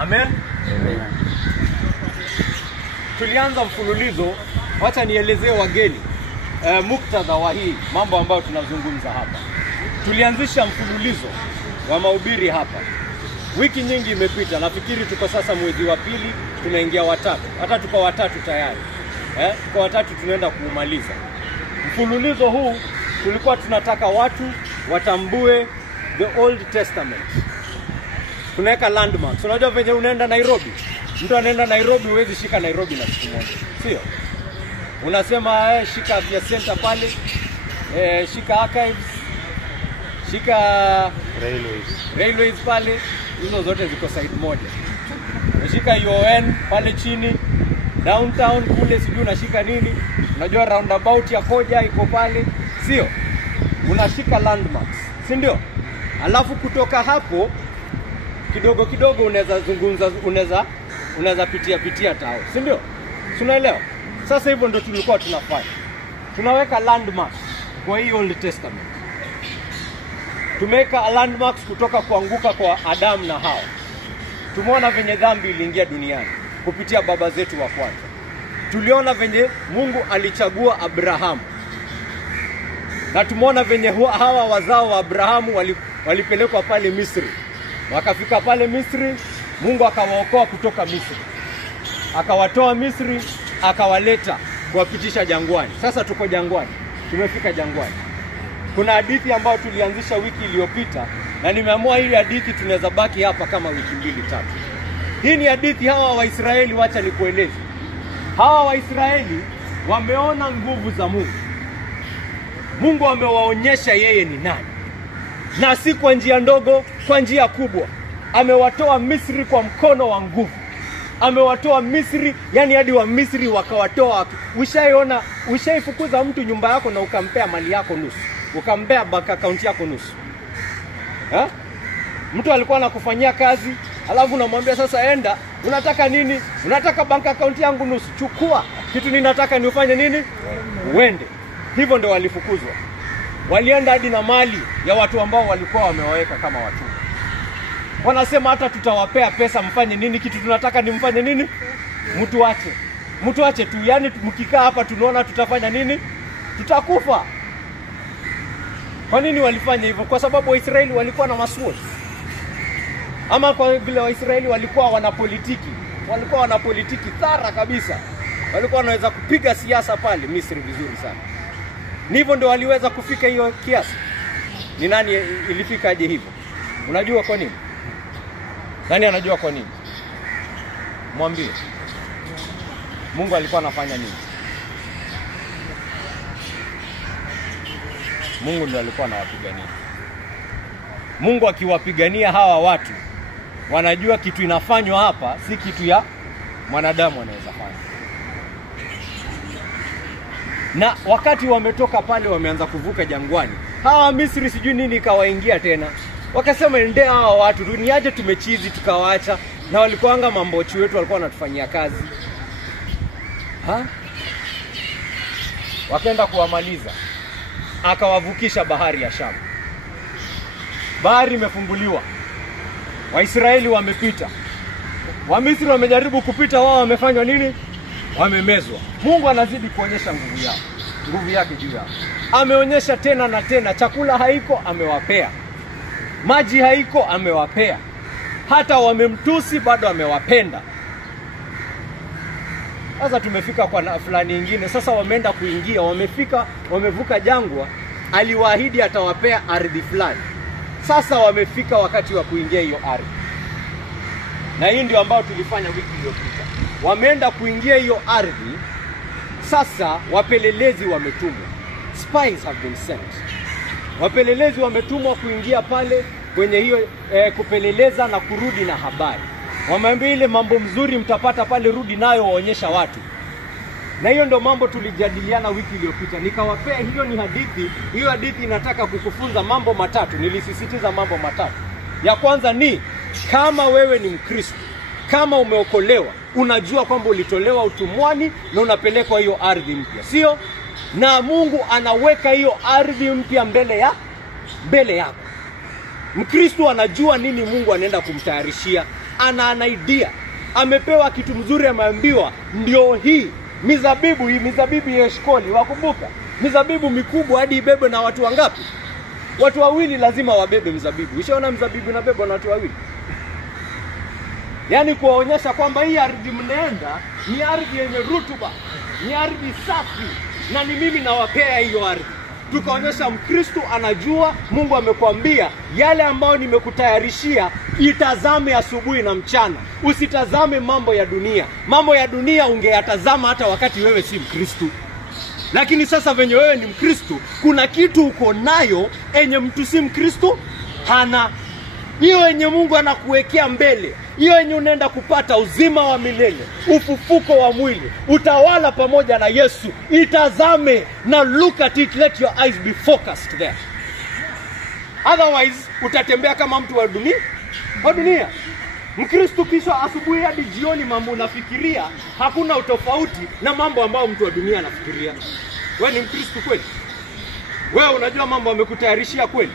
Amen. Amen. Tulianza mfululizo, wacha nielezee wageni muktadha wa hii mambo ambayo tunazungumza hapa. Tulianzisha mfululizo wa mahubiri hapa. Wiki nyingi imepita, nafikiri tuko sasa mwezi wa pili, tunaingia watatu. Hata tuko watatu tayari. Kwa watatu tunaenda kuumaliza. Mfululizo huu tulikuwa tunataka watu watambue the Old Testament. Tunaweka landmarks. Unajua venye unaenda Nairobi, mtu anaenda Nairobi, huwezi shika Nairobi na siku moja, sio? Unasema shika via center pale, shika archives, shika railways pale, hizo zote ziko side moja. Unashika UN pale chini, downtown kule sijui unashika nini, unajua roundabout ya Koja iko pale, sio? Unashika landmarks, si ndio? Alafu kutoka hapo kidogo kidogo unaweza zungumza, unaweza pitia tao, si ndio? Tunaelewa? Sasa hivyo ndio tulikuwa tunafanya. Tunaweka landmarks kwa hii Old Testament. Tumeweka landmarks kutoka kuanguka kwa Adam na Hawa. Tumeona venye dhambi iliingia duniani kupitia baba zetu wa kwanza. Tuliona venye Mungu alichagua Abrahamu. Na tumeona venye hawa wazao wa Abrahamu walipelekwa pale Misri. Wakafika pale Misri, Mungu akawaokoa kutoka Misri. Akawatoa Misri, akawaleta kuwapitisha jangwani. Sasa tuko jangwani. Tumefika jangwani. Kuna hadithi ambayo tulianzisha wiki iliyopita, na nimeamua hii hadithi tunaweza baki hapa kama wiki 2-3. Hii ni hadithi hawa Waisraeli, wacha nikueleze. Hawa Waisraeli wameona nguvu za Mungu. Mungu amewaonyesha yeye ni nani. Na si kwa njia ndogo, kwa njia kubwa. Amewatoa Misri kwa mkono wa nguvu. Amewatoa Misri, yani hadi wa Misri wakawatoa. Ushaifukuza mtu nyumba yako na ukampea mali yako nusu, ukampea bank account yako nusu. Mtu alikuwa anakufanyia kazi, alafu unamwambia sasa enda, unataka nini? Unataka bank account yangu nusu, chukua. Kitu ninataka ni ufanye nini? Uende. Hivyo ndio walifukuzwa. Walienda hadi na mali ya watu ambao walikuwa wamewaweka kama watu. Wanasema hata tutawapea pesa mfanye nini, kitu tunataka ni mfanye nini? Mtu ache tu, yani mkikaa hapa tunaona tutafanya nini? Tutakufa. Kwa nini walifanya hivyo? Kwa sababu Waisraeli walikuwa na masword. Ama kwa vile Waisraeli walikuwa wanapolitiki. Walikuwa wanapolitiki thara kabisa. Walikuwa wanaweza kupiga siasa pale Misri vizuri sana. Ni hivyo ndio waliweza kufika hiyo kiasi. Ni nani ilifika aje hivyo? Unajua kwa nini? Nani anajua kwa nini? Mwambie. Mungu alikuwa anafanya nini? Mungu ndiye alikuwa anawapigania. Mungu akiwapigania hawa watu, wanajua kitu inafanywa hapa si kitu ya mwanadamu anaweza fanya. Na wakati wametoka pale wameanza kuvuka jangwani, hawa Misri sijui nini ikawaingia tena. Wakasema endea hawa watu, duniaje tumechizi tukawaacha, na walikuanga mambochi wetu walikuwa wanatufanyia kazi. Wakaenda kuwamaliza. Akawavukisha bahari ya Shamu. Bahari imefunguliwa. Waisraeli wamepita. Wamisri wamejaribu kupita, wao wamefanywa nini? Wamemezwa. Mungu anazidi kuonyesha nguvu yake. Nguvu yake juu yao. Ameonyesha tena na tena, chakula haiko amewapea. Maji haiko amewapea. Hata wamemtusi bado amewapenda. Sasa tumefika kwa fulani nyingine. Sasa wameenda kuingia, wamefika, wamevuka jangwa. Aliwaahidi atawapea ardhi fulani. Sasa wamefika wakati wa kuingia hiyo ardhi. Na hii ndio ambao tulifanya wiki iliyopita. Wameenda kuingia hiyo ardhi. Sasa wapelelezi wametumwa. Spies have been sent. Wapelelezi wametumwa kuingia pale kwenye hiyo kupeleleza na kurudi na habari. Wameambia ile mambo mzuri mtapata pale, rudi nayo waonyesha watu. Na hiyo ndio mambo tulijadiliana wiki iliyopita. Nikawapea hiyo ni hadithi. Hiyo hadithi inataka kukufunza mambo matatu. Nilisisitiza mambo matatu. Ya kwanza ni kama wewe ni Mkristo, kama umeokolewa, unajua kwamba ulitolewa utumwani na unapelekwa hiyo ardhi mpya, sio? Na Mungu anaweka hiyo ardhi mpya mbele yako. Mkristo anajua nini Mungu anaenda kumtayarishia. Ana idea. Amepewa kitu mzuri, ameambiwa ndio hii mizabibu ya Eshkoli. Wakumbuka mizabibu mikubwa hadi ibebe na watu wangapi? Watu wawili lazima wabebe mzabibu. Ushaona mzabibu inabebwa na watu wawili? Yaani kuwaonyesha kwamba hii ardhi mnaenda ni ardhi yenye rutuba, ni ardhi safi, na ni mimi nawapea hiyo ardhi. Tukaonyesha Mkristo anajua Mungu amekwambia yale ambayo nimekutayarishia, itazame asubuhi na mchana. Usitazame mambo ya dunia. Mambo ya dunia ungeyatazama hata wakati wewe si Mkristo. Lakini sasa venye wewe ni Mkristo, kuna kitu uko nayo enye mtu si Mkristo hana. Hiyo yenye Mungu anakuwekea mbele, hiyo yenye unaenda kupata uzima wa milele, ufufuko wa mwili, utawala pamoja na Yesu. Itazame na look at it, let your eyes be focused there. Otherwise utatembea kama mtu wa dunia. Mkristo kisha asubuhi hadi jioni mambo unafikiria hakuna utofauti na mambo ambayo mtu wa dunia anafikiria. Wewe ni Mkristo kweli? Wewe unajua mambo amekutayarishia kweli?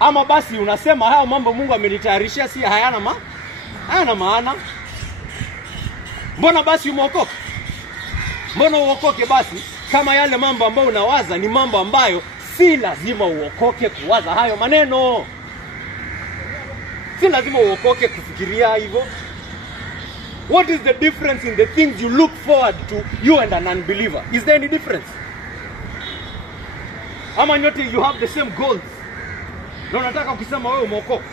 Ama basi unasema haya mambo Mungu amenitayarishia si hayana maana? Mbona basi umeokoka? Mbona uokoke basi kama yale mambo ambayo unawaza ni mambo ambayo si lazima uokoke kuwaza hayo maneno? Si lazima uokoke kufikiria hivyo. What is the difference in the things you look forward to, you and an unbeliever? Is there any difference? Ama nyote you have the same goals? Na unataka kusema wewe umeokoka?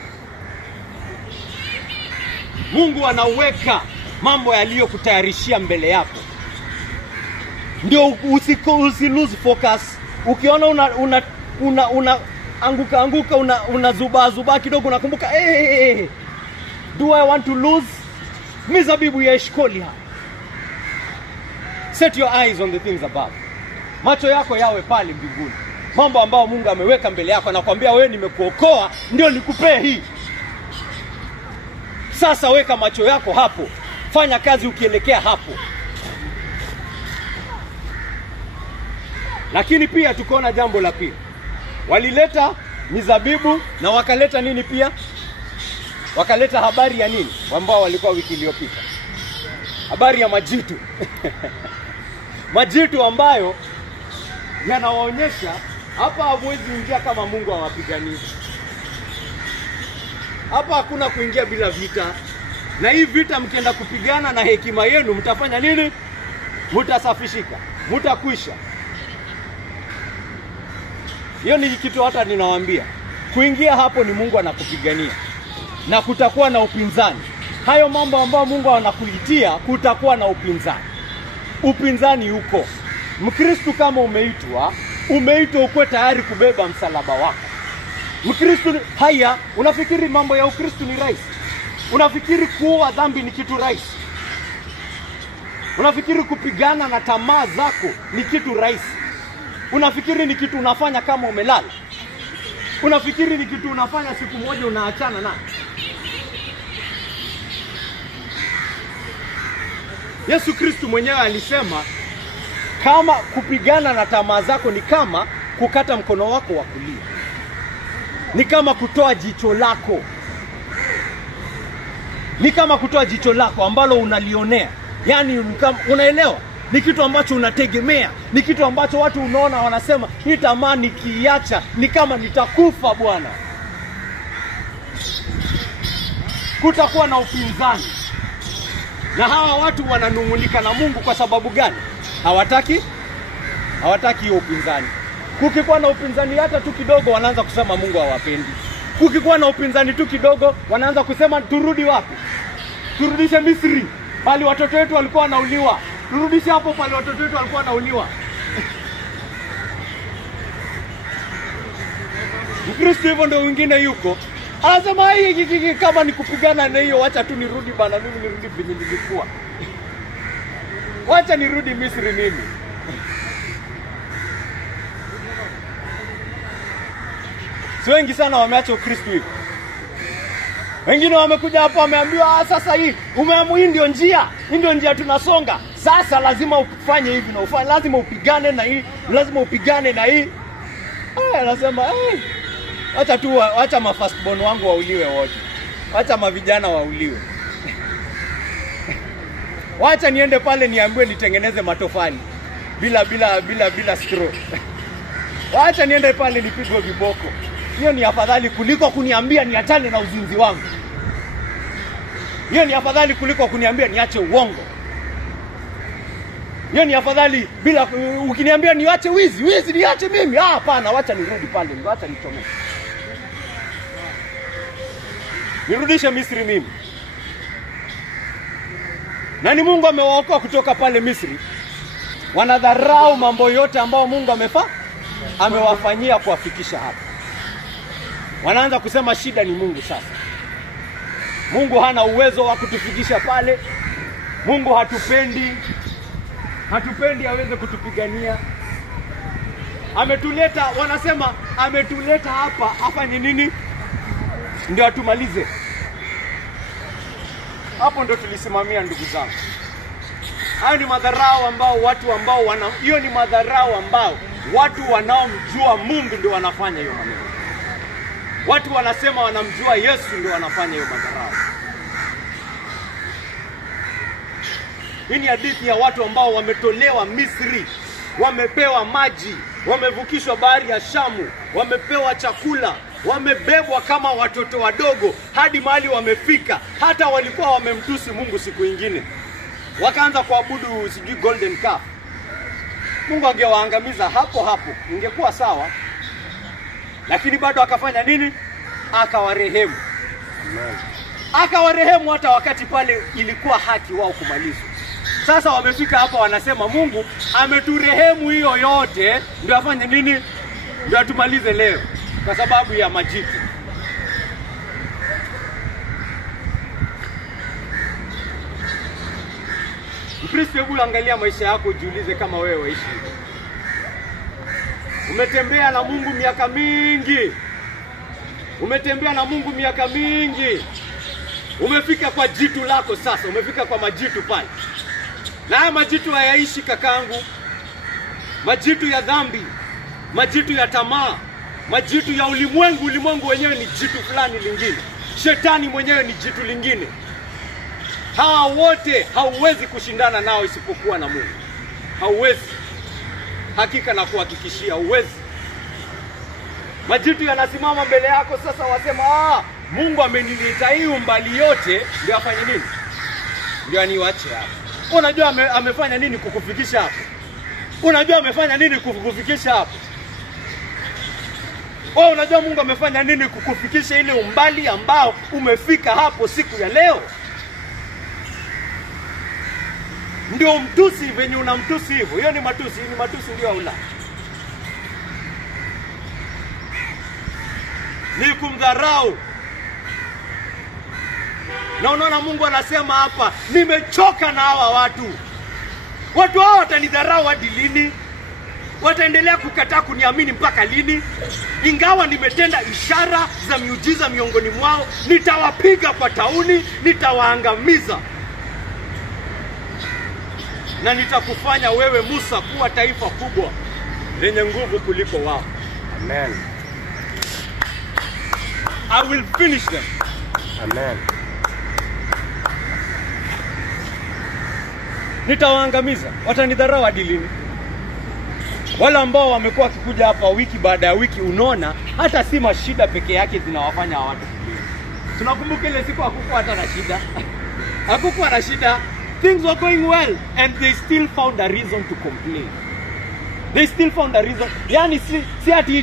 Mungu anaweka mambo yaliyokutayarishia mbele yako. Ndio usi lose focus. Ukiona una anguka unazuba kidogo, unakumbuka do I want to lose mizabibu ya Eshkoli? Set your eyes on the things above. Macho yako yawe pale mbinguni. Mambo ambayo Mungu ameweka mbele yako, anakuambia wewe nimekuokoa ndio nikupee hii. Sasa weka macho yako hapo. Fanya kazi ukielekea hapo. Lakini pia tukaona jambo la pili. Walileta mizabibu na wakaleta nini pia? Wakaleta habari ya nini? Ambao walikuwa wiki iliyopita. Habari ya majitu. Majitu ambayo yanawaonyesha hapa hamwezi ingia kama Mungu hawapigania. Hapa hakuna kuingia bila vita. Na hii vita mkienda kupigana na hekima yenu mtafanya nini? Mtasafishika, mtakwisha. Hiyo ni kitu hata ninawaambia. Kuingia hapo ni Mungu anakupigania. Na kutakuwa na upinzani. Hayo mambo ambayo Mungu anakuitia kutakuwa na upinzani. Upinzani uko. Mkristo kama umeitwa ukwe tayari kubeba msalaba wako. Mkristo haya, unafikiri mambo ya Ukristo ni rahisi? Unafikiri kuua dhambi ni kitu rahisi? Unafikiri kupigana na tamaa zako ni kitu rahisi? Unafikiri ni kitu unafanya kama umelala? Unafikiri ni kitu unafanya siku moja unaachana na? Yesu Kristo mwenyewe alisema kama kupigana na tamaa zako ni kama kukata mkono wako wa kulia. Ni kama kutoa jicho lako. Ni kama kutoa jicho lako ambalo unalionea. Yaani unaelewa? Ni kitu ambacho unategemea. Ni kitu ambacho watu unaona wanasema hii tamaa nikiacha ni kama nitakufa bwana. Kutakuwa na upinzani. Na hawa watu wananung'unika na Mungu kwa sababu gani? Hawataki hiyo upinzani. Kukikuwa na upinzani hata tu kidogo wanaanza kusema Mungu hawapendi. Kukikuwa na upinzani tu kidogo wanaanza kusema turudi wapi? Turudishe Misri pale watoto wetu walikuwa wanauliwa. Turudishe hapo pale watoto wetu walikuwa wanauliwa. Mkristo hivyo ndio wengine yuko. Anasema hii kama ni kupigana na hiyo acha tu nirudi bana, mimi nirudi penye nilikuwa. Wacha nirudi Misri mimi. Si wengi sana wameacha Ukristo hivi. Wengine wamekuja hapa wameambiwa sasa hii umeamua hii ndio njia tunasonga. Sasa lazima ufanye hivi na ufanye, lazima upigane na hii, lazima upigane na hii. Anasema Acha ma firstborn wangu wauliwe wote. Acha mavijana wauliwe. Wacha niende pale niambiwe nitengeneze matofali bila straw. Wacha niende pale nipigwe viboko. Hiyo ni afadhali kuliko kuniambia niachane na uzinzi wangu. Hiyo ni afadhali kuliko kuniambia niache uongo. Hiyo ni afadhali bila ukiniambia niache wizi niache mimi. Hapana, wacha nirudi pale, wacha nichomoke. Nirudishe Misri mimi. Nani Mungu amewaokoa kutoka pale Misri? Wanadharau mambo yote ambayo Mungu amewafanyia kuwafikisha hapa. Wanaanza kusema shida ni Mungu sasa. Mungu hana uwezo wa kutufikisha pale. Mungu hatupendi aweze kutupigania. Wanasema ametuleta hapa afanye nini? Ndio atumalize. Hapo ndio tulisimamia ndugu zangu. Hayo ni madharau ambao hiyo ni madharau ambao watu wanaomjua Mungu ndio wanafanya hiyo maneno. Watu wanasema wanamjua Yesu ndio wanafanya hiyo madharau. Hii ni hadithi ya watu ambao wametolewa Misri, wamepewa maji, wamevukishwa bahari ya Shamu, wamepewa chakula, wamebebwa kama watoto wadogo hadi mahali wamefika. Hata walikuwa wamemtusi Mungu siku nyingine. Wakaanza kuabudu sijui golden calf. Mungu angewaangamiza hapo, ingekuwa sawa. Lakini bado akafanya nini? Akawarehemu. Akawarehemu hata wakati pale ilikuwa haki wao kumalizwa. Sasa wamefika hapa wanasema Mungu ameturehemu hiyo yote, ndio afanye nini? Ndio atumalize leo kwa sababu ya majitu. Mkristo, hebu angalia maisha yako, jiulize kama wewe waishi. Umetembea na Mungu miaka mingi. Umefika kwa jitu lako sasa, umefika kwa majitu pale. Na haya majitu hayaishi kakangu. Majitu ya dhambi, majitu ya tamaa, majitu ya ulimwengu. Ulimwengu wenyewe ni jitu fulani lingine. Shetani mwenyewe ni jitu lingine. Hawa wote hauwezi kushindana nao isipokuwa na Mungu. Hauwezi. Hakika na kuhakikishia hauwezi. Majitu yanasimama mbele yako sasa, wasema Mungu amenileta hii umbali yote ndio afanye nini? Ndio aniwache hapa. Unajua amefanya nini kukufikisha hapo? Unajua amefanya nini kukufikisha hapo? Unajua Mungu amefanya nini kukufikisha ile umbali ambao umefika hapo siku ya leo? Ndio mtusi venye unamtusi hivyo. Hiyo ni matusi, ndio aula. Ni kumdharau. Na unaona Mungu anasema hapa, nimechoka na hawa watu. Watu hao watanidharau hadi lini? Wataendelea kukataa kuniamini mpaka lini? Ingawa nimetenda ishara za miujiza miongoni mwao, nitawapiga kwa tauni, nitawaangamiza. Na nitakufanya wewe Musa kuwa taifa kubwa lenye nguvu kuliko wao. Amen. I will finish them. Amen. Nitawaangamiza. Watanidharau hadi lini? Wale ambao wamekuwa wakikuja hapa wiki baada ya wiki, unaona hata si mashida peke yake zinawafanya watu kulia. Tunakumbuka ile siku hakukuwa hata na shida. Hakukuwa na shida. Things were going well and they still found a reason to complain. They still found a reason. Yani si ati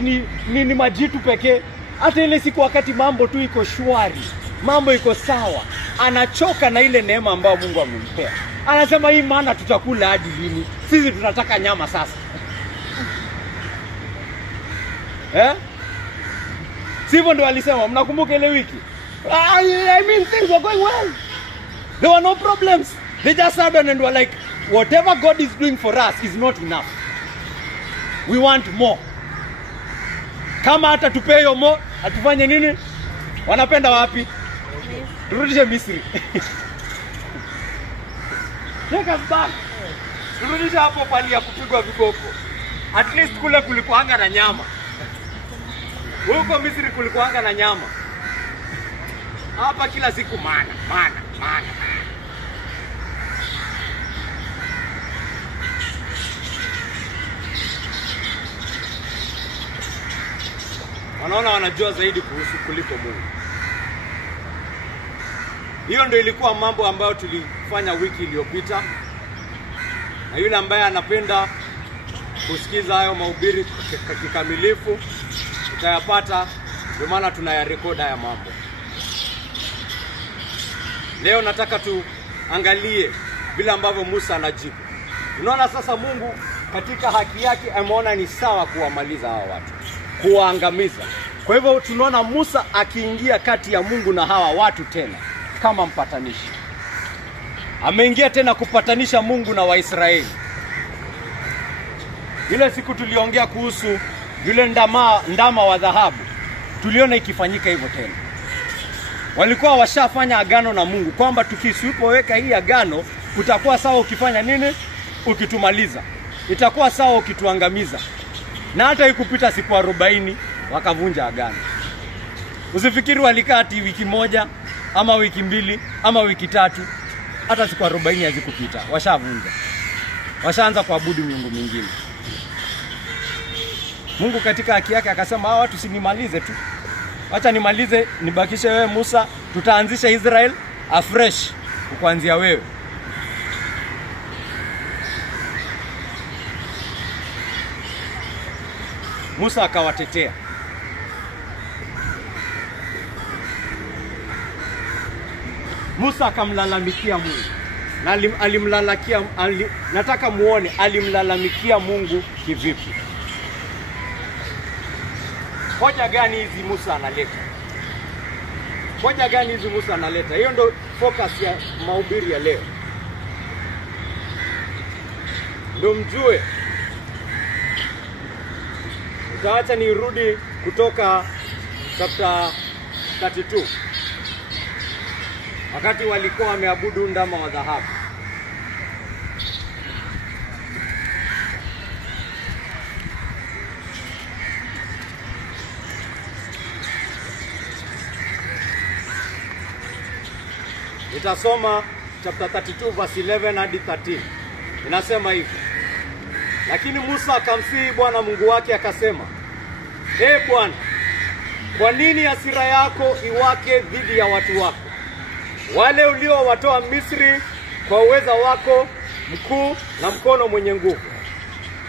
ni majitu pekee. Hata ile siku wakati mambo tu iko shwari, mambo iko sawa, anachoka na ile neema ambayo Mungu amempea. Anasema hii maana tutakula hadi lini? Sisi tunataka nyama sasa. Sivyo ndio alisema, mnakumbuka ile wiki? I mean things were going well. There were no problems. They just sat down and were like, whatever God is doing for us is not enough. We want more. Kama hata tupe hiyo more, atufanye nini? Wanapenda wapi? Turudishe Misri. Take us back. Turudishe hapo pali ya kupigwa viboko. At least kule kulikuanga na nyama. Huko Misri kulikuanga na nyama. Hapa kila siku mana. Wanaona wanajua zaidi kuliko Mungu. Hiyo ndio ilikuwa mambo ambayo tulifanya wiki iliyopita. Na yule ambaye anapenda kusikiza hayo mahubiri kikamilifu utayapata, ndio maana tunayarekoda haya mambo. Leo nataka tuangalie vile ambavyo Musa anajibu. Unaona sasa Mungu katika haki yake ameona ni sawa kuwamaliza hawa watu, kuwaangamiza. Kwa hivyo tunaona Musa akiingia kati ya Mungu na hawa watu tena kama mpatanishi. Ameingia tena kupatanisha Mungu na Waisraeli. Ile siku tuliongea kuhusu yule ndama wa dhahabu, tuliona ikifanyika hivyo tena. Walikuwa washafanya agano na Mungu kwamba tukisipoweka hii agano utakuwa sawa ukifanya nini? Ukitumaliza. Itakuwa sawa ukituangamiza. Na hata ikupita siku 40 wakavunja agano. Usifikiri walikaa ati wiki moja ama wiki 2 ama wiki 3. Hata siku 40 hazikupita, washavunja. Washaanza kuabudu miungu mingine. Mungu katika haki yake akasema hawa watu sinimalize tu. Acha nimalize, nibakishe wewe Musa, tutaanzisha Israel afresh kuanzia wewe. Musa akawatetea. Musa akamlalamikia Mungu. Na alimlalamikia, nataka muone alimlalamikia Mungu kivipi. Hoja gani hizi Musa analeta? Hoja gani hizi Musa analeta? Hiyo ndio focus ya mahubiri ya leo. Ndio mjue. Utaacha nirudi kutoka chapter 32. Wakati walikuwa wameabudu ndama wa dhahabu. Nitasoma chapter 32 verse 11 hadi 13. Inasema hivi: lakini Musa akamsihi Bwana Mungu wake akasema, Bwana, kwa nini hasira yako iwake dhidi ya watu wako, wale uliowatoa Misri kwa uweza wako mkuu na mkono mwenye nguvu?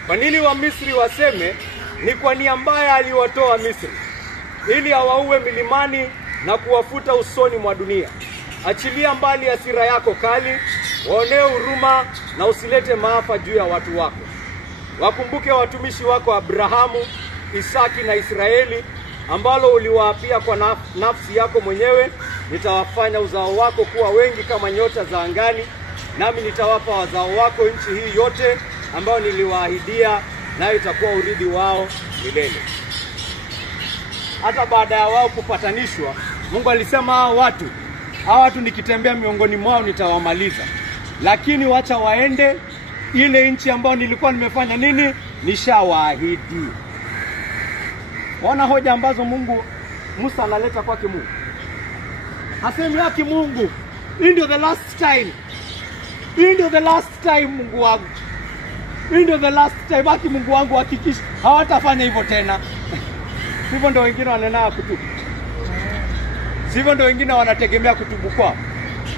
Kwa nini wa Misri waseme, ni kwa nia mbaya aliwatoa Misri, ili awaue milimani na kuwafuta usoni mwa dunia? Achilia mbali hasira yako kali, waonee huruma na usilete maafa juu ya watu wako. Wakumbuke watumishi wako Abrahamu, Isaki na Israeli, ambalo uliwaapia kwa nafsi yako mwenyewe, nitawafanya uzao wako kuwa wengi kama nyota za angani, nami nitawapa wazao wako nchi hii yote ambayo niliwaahidia, nayo itakuwa urithi wao milele. Hata baada ya wao kupatanishwa, Mungu alisema hawa watu nikitembea miongoni mwao nitawamaliza. Lakini wacha waende ile nchi ambayo nilikuwa nimefanya nini? Nishawaahidi. Waona hoja ambazo Musa analeta kwake Mungu. Hasemi yake Mungu, hii ndio the last time. Hii ndio the last time Mungu wangu. Hii ndio the last time, baki Mungu wangu hakikisha hawatafanya hivyo tena. Hivyo ndio wengine wananaa kutubu. Sivyo ndio wengine wanategemea kutubu kwao.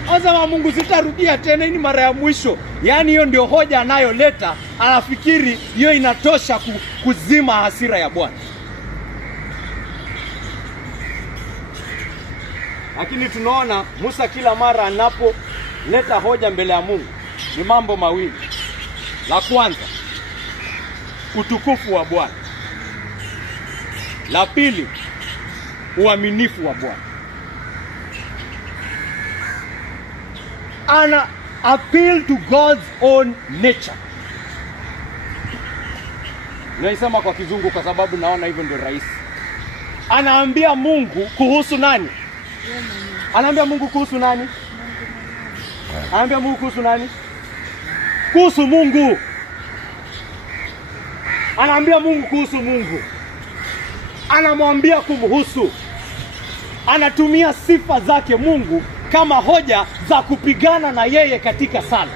Sasa Mungu sitarudia tena, hii ni mara ya mwisho. Yaani hiyo ndio hoja anayoleta, anafikiri hiyo inatosha kuzima hasira ya Bwana. Lakini tunaona Musa kila mara anapoleta hoja mbele ya Mungu ni mambo mawili. La kwanza, utukufu wa Bwana. La pili, uaminifu wa Bwana. Ana appeal to God's own nature. Naisema kwa kizungu kwa sababu naona hivyo ndio rahisi. Anaambia Mungu kuhusu nani? Anaambia Mungu kuhusu nani? Anaambia Mungu kuhusu nani? Kuhusu Mungu. Anaambia Mungu kuhusu Mungu. anamwambia kumhusu. Anatumia sifa zake Mungu kama hoja za kupigana na yeye katika sala.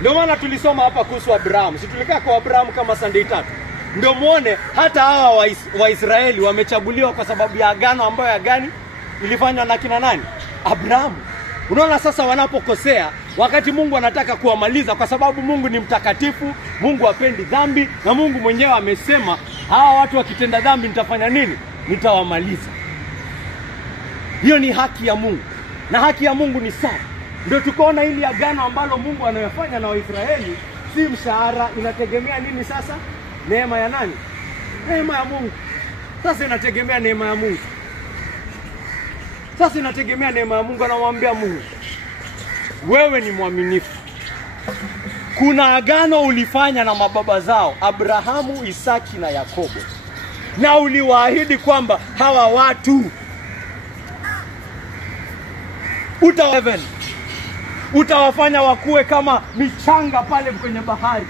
Ndio maana tulisoma hapa kuhusu Abraham. Si tulikaa kwa Abraham kama Sunday tatu. Ndio muone hata hawa Waisraeli wamechaguliwa kwa sababu ya agano ambayo ya gani ilifanywa na kina nani? Abraham. Unaona sasa wanapokosea, wakati Mungu anataka kuwamaliza, kwa sababu Mungu ni mtakatifu, Mungu hapendi dhambi, na Mungu mwenyewe amesema hawa watu wakitenda dhambi nitafanya nini? Nitawamaliza. Hiyo ni haki ya Mungu. Na haki ya Mungu ni sawa. Ndio tukaona hili agano ambalo Mungu anayofanya na Waisraeli si mshahara, inategemea nini sasa? Neema ya nani? Neema ya Mungu. Sasa inategemea neema ya Mungu. Sasa inategemea neema ya Mungu. Anamwambia Mungu, wewe ni mwaminifu. Kuna agano ulifanya na mababa zao, Abrahamu, Isaki na Yakobo. Na uliwaahidi kwamba hawa watu utawafanya wakue kama michanga pale kwenye bahari.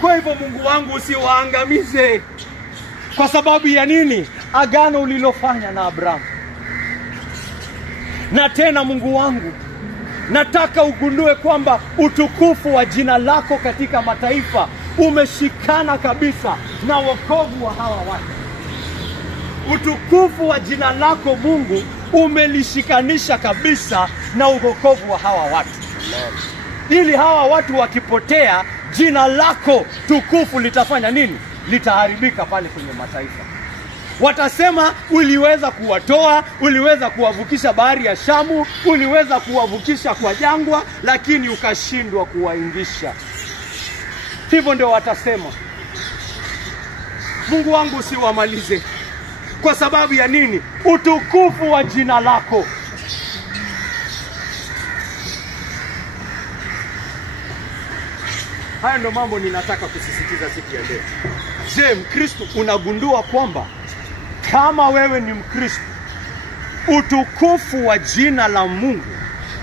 Kwa hivyo Mungu wangu, usiwaangamize. Kwa sababu ya nini? Agano ulilofanya na Abrahamu. Na tena Mungu wangu, nataka ugundue kwamba utukufu wa jina lako katika mataifa umeshikana kabisa na wokovu wa hawa watu. Utukufu wa jina lako Mungu umelishikanisha kabisa na wokovu wa hawa watu. Ili hawa watu wakipotea, jina lako tukufu litafanya nini? Litaharibika pale kwenye mataifa. Watasema uliweza kuwatoa, uliweza kuwavukisha bahari ya Shamu, uliweza kuwavukisha kwa jangwa, lakini ukashindwa kuwaingisha. Hivyo ndio watasema. Mungu wangu, usiwamalize. Kwa sababu ya nini? Utukufu wa jina lako. Haya ndio mambo ninataka kusisitiza siku ya leo. Je, Mkristo, unagundua kwamba kama wewe ni Mkristo, utukufu wa jina la Mungu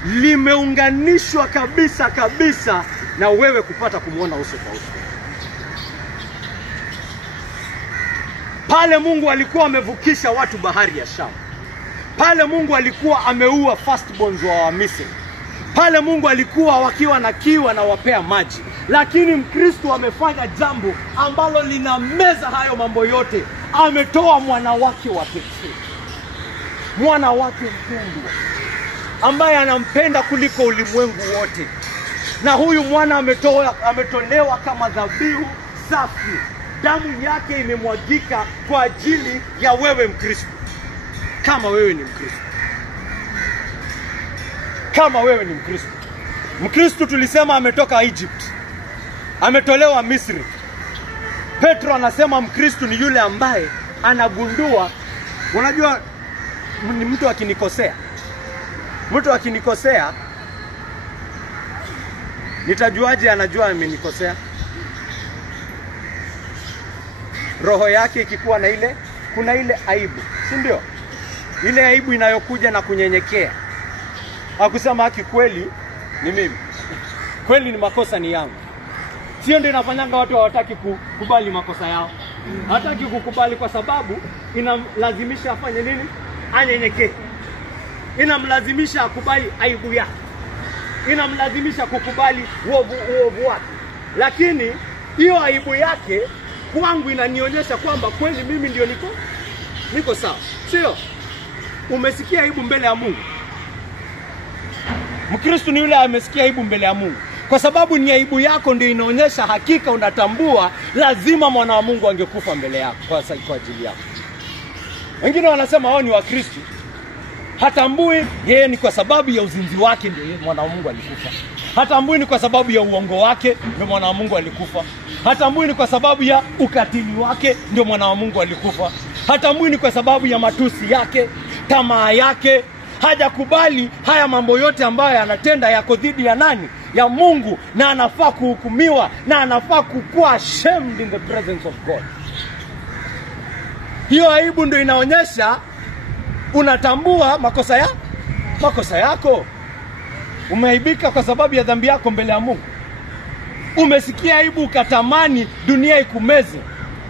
limeunganishwa kabisa kabisa na wewe kupata kumuona uso kwa uso. Pale Mungu alikuwa amevukisha watu bahari ya Shamu. Pale Mungu alikuwa ameua firstborns wa Wamisri. Pale Mungu alikuwa wakiwa na kiu anawapea maji. Lakini Mkristo amefanya jambo ambalo linameza hayo mambo yote. Ametoa mwana wake wa pekee. Mwana wake mpendwa, ambaye anampenda kuliko ulimwengu wote. Na huyu mwana ametolewa kama dhabihu safi. Damu yake imemwagika kwa ajili ya wewe Mkristo. Kama wewe ni Mkristo. Kama wewe ni Mkristo. Mkristo tulisema ametoka Egypt. Ametolewa Misri. Petro anasema Mkristo ni yule ambaye anagundua, unajua ni mtu akinikosea. Mtu akinikosea, nitajuaje anajua amenikosea? Roho yake ikikuwa na kuna ile aibu, si ndio? Ile aibu inayokuja na kunyenyekea. Hakusema haki, kweli ni mimi. Kweli ni makosa ni yangu. Sio ndio inafanyanga watu hawataki kukubali makosa yao. Hataki kukubali kwa sababu inamlazimisha afanye nini? Anyenyekee. Inamlazimisha akubali aibu yake. Inamlazimisha kukubali uovu wake. Lakini hiyo aibu yake kwangu inanionyesha kwamba kweli mimi ndio niko sawa. Sio? Umesikia aibu mbele ya Mungu. Mkristo ni yule amesikia aibu mbele ya Mungu. Kwa sababu ni aibu yako ndio inaonyesha hakika unatambua lazima mwana wa Mungu angekufa mbele yako kwa ajili yako. Wengine wanasema wao ni Wakristo. Hatambui yeye ni kwa sababu ya uzinzi wake ndio mwana wa Mungu alikufa. Hatambui ni kwa sababu ya uongo wake ndio mwana wa Mungu alikufa. Hatambui ni kwa sababu ya ukatili wake ndio mwana wa Mungu alikufa. Hatambui ni kwa sababu ya matusi yake, tamaa yake. Hajakubali haya mambo yote ambayo anatenda yako dhidi ya nani? Ya Mungu, na anafaa kuhukumiwa, na anafaa kukuwa ashamed in the presence of God. Hiyo aibu ndio inaonyesha unatambua makosa yako. Umeaibika kwa sababu ya dhambi yako mbele ya Mungu. Umesikia aibu ukatamani dunia ikumeze.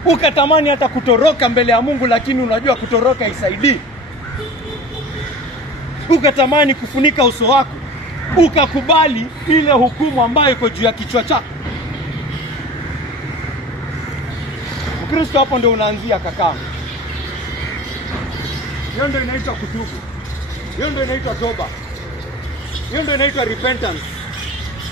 Ukatamani hata kutoroka mbele ya Mungu, lakini unajua kutoroka isaidii. Ukatamani kufunika uso wako. Ukakubali ile hukumu ambayo iko juu ya kichwa chako. Ukristo hapo ndio unaanzia kaka. Hiyo ndio inaitwa kutubu. Hiyo ndio inaitwa toba. Hiyo ndio inaitwa repentance.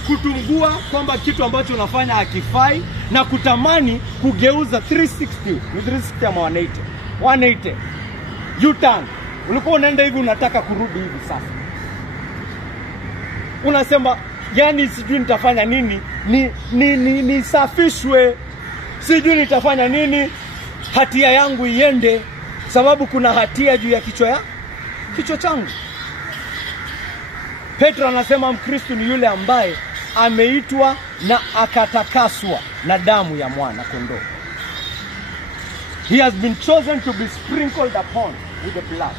Kutungua kwamba kitu ambacho unafanya hakifai na kutamani kugeuza 360. Ni 360 ama 180. 180. U-turn. Ulikuwa unaenda hivi unataka kurudi hivi sasa. Unasema yani sijui nitafanya nini? Nisafishwe. Sijui nitafanya nini? Hatia yangu iende, sababu kuna hatia juu ya kichwa changu. Petro anasema Mkristo ni yule ambaye ameitwa na akatakaswa na damu ya mwana kondoo. He has been chosen to be sprinkled upon with the blood.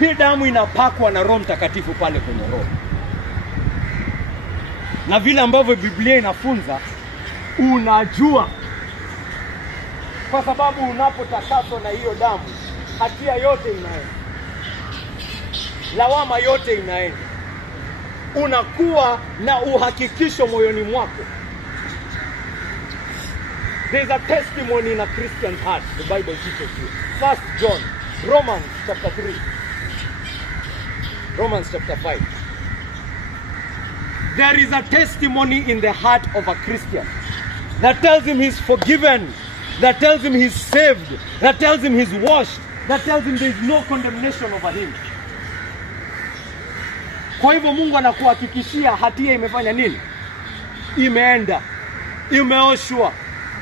Hii damu inapakwa na Roho Mtakatifu pale kwenye roho. Na vile ambavyo Biblia inafunza, unajua. Kwa sababu unapotakaswa na hiyo damu, hatia yote inaenda. Lawama yote inaenda. Unakuwa na uhakikisho moyoni mwako. There is a testimony in a Christian heart, the Bible teaches you. 1 John, Romans chapter 3. Romans chapter 5. There is a testimony in the heart of a Christian that tells him he's forgiven, that tells him he's saved, that tells him he's washed, that tells him there is no condemnation over him. Kwa hivyo Mungu anakuhakikishia hatia imefanya nini? Imeenda. Imeoshwa.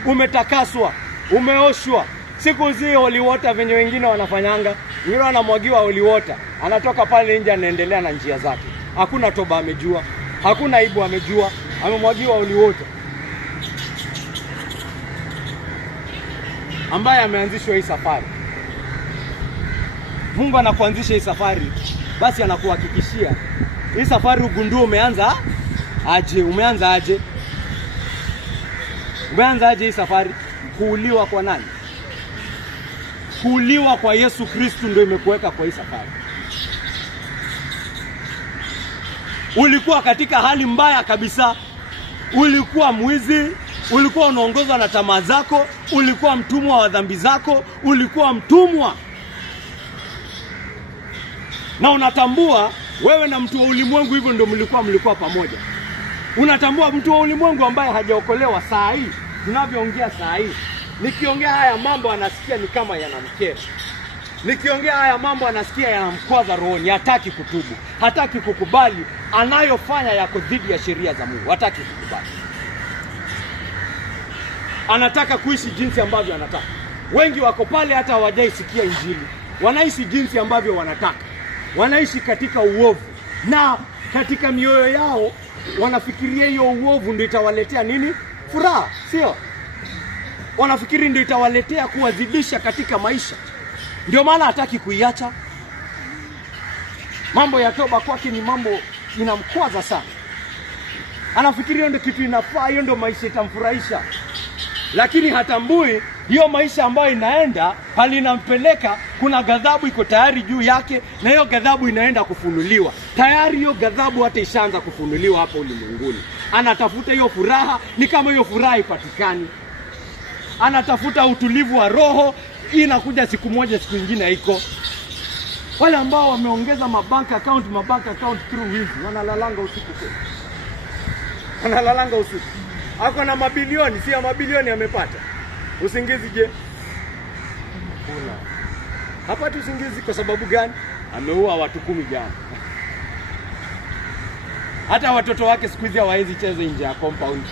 Umetakaswa. Umeoshwa. Siku zi holy water venye wengine wanafanyanga. Yule anamwagiwa holy water, anatoka pale nje anaendelea na njia zake. Hakuna toba amejua. Hakuna aibu amejua. Amemwagiwa holy water. Ambaye ameanzishwa hii safari. Mungu anakuanzisha hii safari, basi anakuhakikishia hii safari ugundue umeanza aje. Umeanza aje? Umeanza aje hii safari? Kuuliwa kwa nani? Kuuliwa kwa Yesu Kristo ndio imekuweka kwa hii safari. Ulikuwa katika hali mbaya kabisa. Ulikuwa mwizi, ulikuwa unaongozwa na tamaa zako, ulikuwa mtumwa wa dhambi zako, ulikuwa mtumwa. Na unatambua wewe na mtu wa ulimwengu hivyo ndio mlikuwa pamoja. Unatambua mtu wa ulimwengu ambaye hajaokolewa saa hii, tunavyoongea saa hii. Nikiongea haya mambo anasikia ni kama yanamkera. Nikiongea haya mambo anasikia yanamkwaza rohoni, hataki kutubu, hataki kukubali anayofanya yako dhidi ya sheria za Mungu, hataki kukubali. Anataka kuishi jinsi ambavyo anataka. Wengi wako pale hata hawajaisikia Injili. Wanaishi jinsi ambavyo wanataka. Wanaishi katika uovu. Na katika mioyo yao wanafikiria hiyo uovu ndio itawaletea nini? Furaha, sio? Wanafikiri ndio itawaletea kuwazidisha katika maisha. Ndio maana hataki kuiacha. Mambo ya toba kwake ni mambo inamkwaza sana. Anafikiria ndio kitu inafaa, hiyo ndio maisha itamfurahisha. Lakini hatambui hiyo maisha ambayo inaenda hali inampeleka, kuna ghadhabu iko tayari juu yake, na hiyo ghadhabu inaenda kufunuliwa. Tayari hiyo ghadhabu hata ishaanza kufunuliwa hapo ulimwenguni. Anatafuta hiyo furaha, ni kama hiyo furaha ipatikani. Anatafuta utulivu wa roho, inakuja siku moja siku nyingine haiko. Wale ambao wameongeza mabank account through wizi, wanalalanga usiku tu. Wanalalanga usiku. Ako na mabilioni, si ya mabilioni amepata. Usingizi je? Kuna. Hapati usingizi kwa sababu gani? Ameua watu 10 jana. Hata watoto wake siku hizi hawawezi cheza nje ya compound.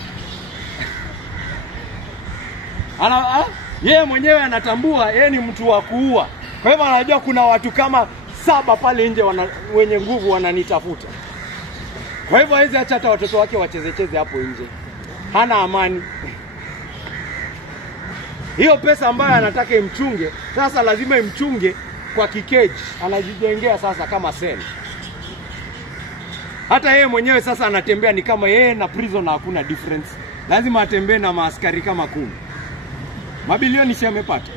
Yeye mwenyewe anatambua yeye ni mtu wa kuua. Kwa hivyo anajua kuna watu kama 7 pale nje wenye nguvu wananitafuta. Kwa hivyo hawezi acha hata watoto wake wacheze hapo nje. Hana amani. Hiyo pesa ambayo anataka imchunge, sasa lazima imchunge kwa kikeji. Anajijengea sasa kama seli. Hata yeye mwenyewe sasa anatembea ni kama yeye na prisoner hakuna difference. Lazima atembee na maaskari kama 10. Mabilioni si amepata.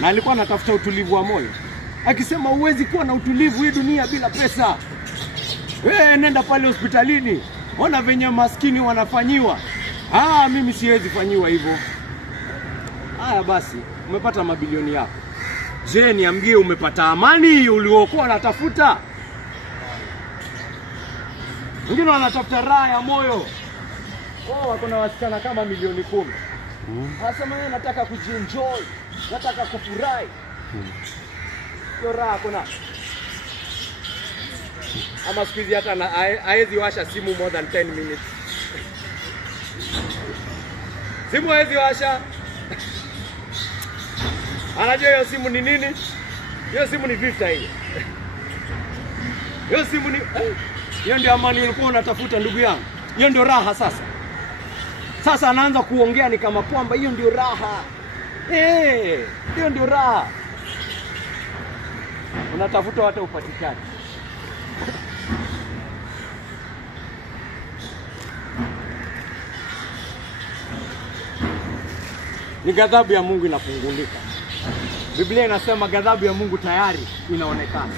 Na alikuwa anatafuta utulivu wa moyo. Akisema huwezi kuwa na utulivu hii dunia bila pesa. Wewe nenda pale hospitalini. Ona venye maskini wanafanyiwa. Mimi siwezi fanyiwa hivyo. Haya basi, umepata mabilioni yako. Je, niambie umepata amani uliokuwa unatafuta? Wengine wanatafuta raha ya moyo. Wako na wasichana kama milioni 10. Anasema yeye nataka kujienjoy, nataka kufurahi. Hiyo raha kuna. Ama siku hizi hata haezi washa simu more than 10 minutes. Simu haezi washa. Anajua hiyo simu ni nini? Hiyo simu ni vita hiyo. Hiyo simu ni hiyo ndio amani ulikuwa unatafuta ndugu yangu. Hiyo ndio raha sasa. Sasa anaanza kuongea ni kama kwamba hiyo ndio raha. Hiyo ndio raha. Unatafuta hata upatikane. Ni ghadhabu ya Mungu inafungulika. Biblia inasema ghadhabu ya Mungu tayari inaonekana.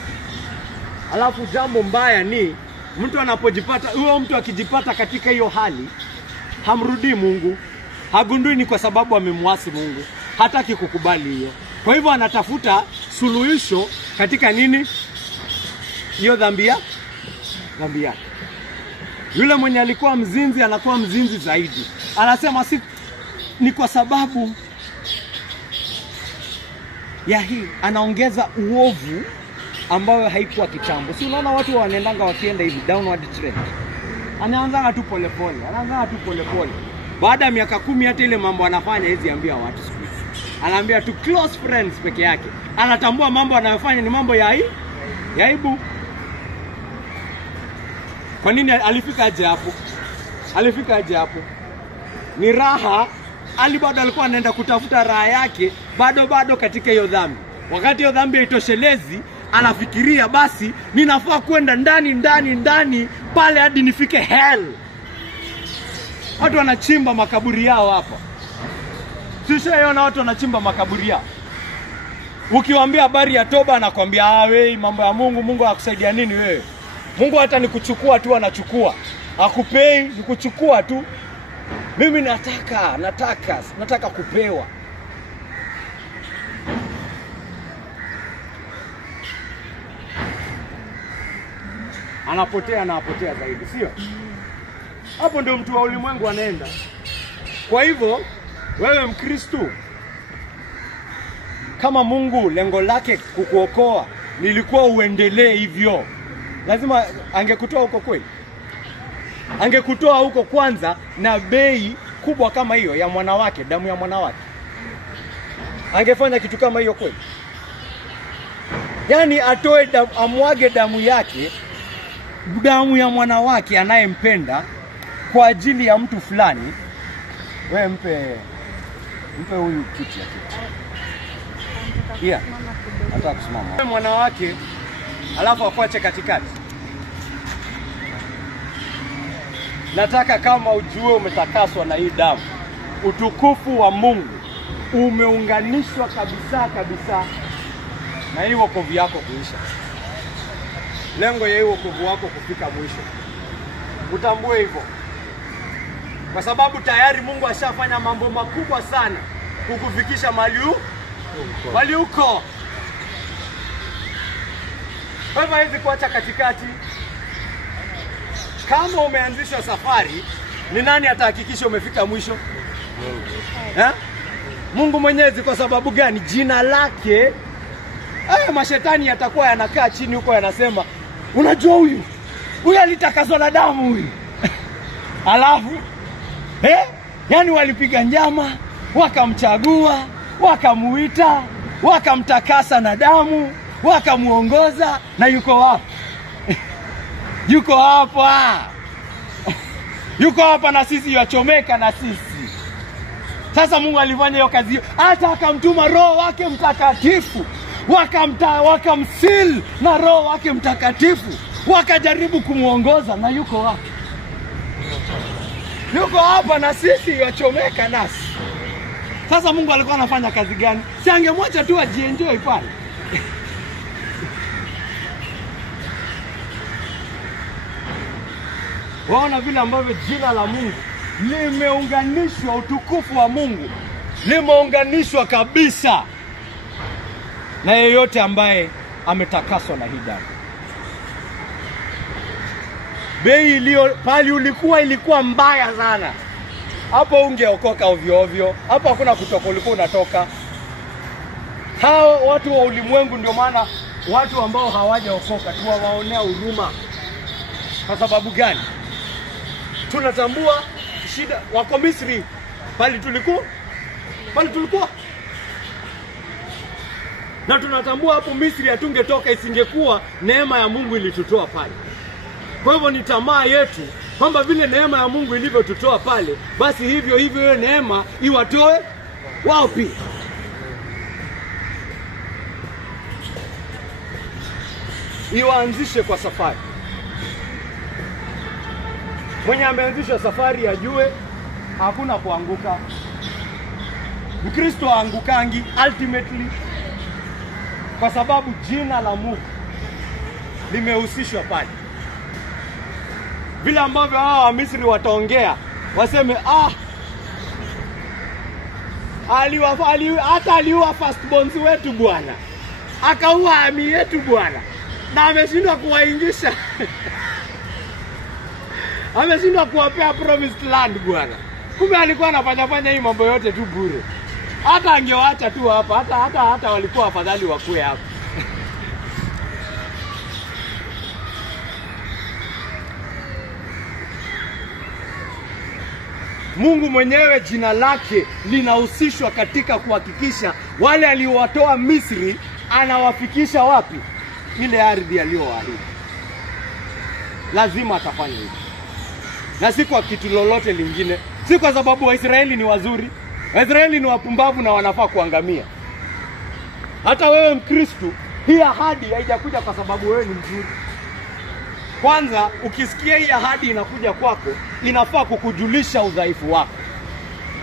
Alafu jambo mbaya ni mtu anapojipata, huyo mtu akijipata katika hiyo hali, hamrudii Mungu, hagundui ni kwa sababu amemwasi Mungu, hataki kukubali hiyo. Kwa hivyo anatafuta suluhisho katika nini? Hiyo dhambi yake. Yule mwenye alikuwa mzinzi anakuwa mzinzi zaidi. Anasema ni kwa sababu ya hii, anaongeza uovu ambayo haikuwa kitambo. Si unaona watu wanaendanga wakienda hivi downward trend. Anaanza tu polepole. Baada ya miaka 10 hata ile mambo anafanya hizi ambia watu siku hizi. Anaambia tu close friends peke yake. Anatambua mambo anayofanya ni mambo ya aibu. Kwa nini alifika aje hapo? Ni raha. Bado alikuwa anaenda kutafuta raha yake bado katika hiyo dhambi. Wakati hiyo dhambi haitoshelezi, anafikiria basi ninafaa kwenda ndani pale hadi nifike hell. Watu wanachimba makaburi yao hapa. Sishaona watu wanachimba makaburi yao. Ukiwaambia habari ya toba anakuambia wewe mambo ya Mungu akusaidia nini wewe? Mungu hata nikuchukua tu anachukua. Akupei nikuchukua tu. Mimi nataka kupewa. Anapotea zaidi, sio? Hapo ndio mtu wa ulimwengu anaenda. Kwa hivyo wewe Mkristo, kama Mungu lengo lake kukuokoa nilikuwa uendelee hivyo, lazima angekutoa huko kweli. Angekutoa huko kwanza na bei kubwa kama hiyo ya mwanawake, damu ya mwanawake. Angefanya kitu kama hiyo kweli? Yaani atoe amwage damu yake, damu ya mwanawake anayempenda kwa ajili ya mtu fulani. Wewe mpe huyu kiti ya kiti. Hata kusimama. Mwanawake alafu akuache katikati. Nataka kama ujue umetakaswa na hii damu, utukufu wa Mungu umeunganishwa kabisa na hii wokovu yako kuisha. Lengo ya hii wokovu wako kufika mwisho. Utambue hivyo. Kwa sababu tayari Mungu ashafanya mambo makubwa sana kukufikisha mahali uko. Kwa hivyo hizi kuacha katikati. Kama umeanzisha safari, ni nani atahakikisha umefika mwisho? Mungu Mwenyezi. Kwa sababu gani? Jina lake. Mashetani yatakuwa yanakaa chini huko yanasema, unajua huyu alitakaswa na damu huyu. Alafu yani walipiga njama, wakamchagua, wakamuita, wakamtakasa na damu, wakamuongoza, na yuko wapi? Yuko hapa na sisi, yachomeka na sisi. Sasa Mungu alifanya hiyo kazi, hata akamtuma Roho wake Mtakatifu, wakamsil na Roho wake Mtakatifu, wakajaribu kumuongoza na yuko wapi? Yuko hapa na sisi wachomeka nasi. Sasa Mungu alikuwa anafanya kazi gani? Si angemwacha tu ajienjoy pale. Waona vile ambavyo jina la Mungu limeunganishwa, utukufu wa Mungu limeunganishwa kabisa na yeyote ambaye ametakaswa na hii damu. Bei pali ilikuwa mbaya sana. Hapo ungeokoka ovyo ovyo. Hapo hakuna kutoka, ulikuwa unatoka. Hao watu wa ulimwengu, ndio maana watu ambao hawajaokoka tuwaonea huruma. Kwa sababu gani? Tunatambua shida. Wako Misri, pali tulikuwa. Na tunatambua hapo Misri hatungetoka isingekuwa neema ya Mungu ilitutoa pale. Kwa hivyo ni tamaa yetu kwamba vile neema ya Mungu ilivyotutoa pale, basi hivyo hiyo neema iwatoe wao pia. Iwaanzishe kwa safari. Mwenye ameanzisha safari ajue hakuna kuanguka. Mkristo aangukangi ultimately, kwa sababu jina la Mungu limehusishwa pale. Vile ambavyo hao wa Misri wataongea, waseme aliua firstborns wetu Bwana, akaua ami yetu Bwana, na ameshindwa kuwaingisha. Ameshindwa kuwapea promised land Bwana. Kumbe alikuwa anafanya hii mambo yote tu bure. Hata angewaacha tu hapa, hata walikuwa afadhali wakue hapa. Mungu mwenyewe jina lake linahusishwa katika kuhakikisha wale aliowatoa Misri anawafikisha wapi? Ile ardhi aliyowaahidi. Lazima atafanya hivyo. Na si kwa kitu lolote lingine. Si kwa sababu Waisraeli ni wazuri. Waisraeli ni wapumbavu na wanafaa kuangamia. Hata wewe Mkristo, hii ahadi haijakuja kwa sababu wewe ni mzuri. Kwanza, ukisikia hii ahadi inakuja kwako, inafaa kukujulisha udhaifu wako.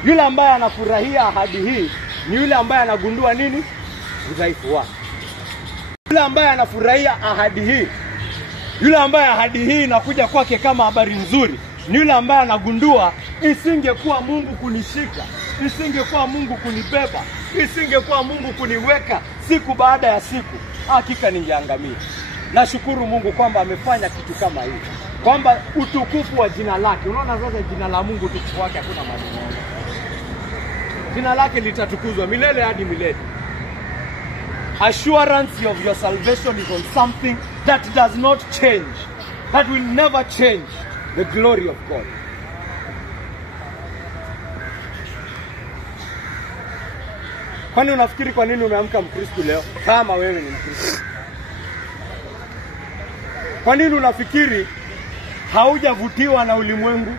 Yule ambaye anafurahia ahadi hii ni yule ambaye anagundua nini? Udhaifu wako. Yule ambaye anafurahia ahadi hii, yule ambaye ahadi hii inakuja kwake kama habari nzuri, ni yule ambaye anagundua isingekuwa Mungu kunishika, isingekuwa Mungu kunibeba, isingekuwa Mungu kuniweka siku baada ya siku, hakika ningeangamia. Nashukuru Mungu kwamba amefanya kitu kama hii. Kwamba utukufu wa jina lake. Unaona sasa jina la Mungu utukufu wake hakuna maneno. Jina lake litatukuzwa milele hadi milele. Assurance of your salvation is on something that does not change. That will never change the glory of God. Kwani unafikiri kwa nini umeamka Mkristo leo kama wewe ni Mkristo? Kwa nini unafikiri haujavutiwa na ulimwengu?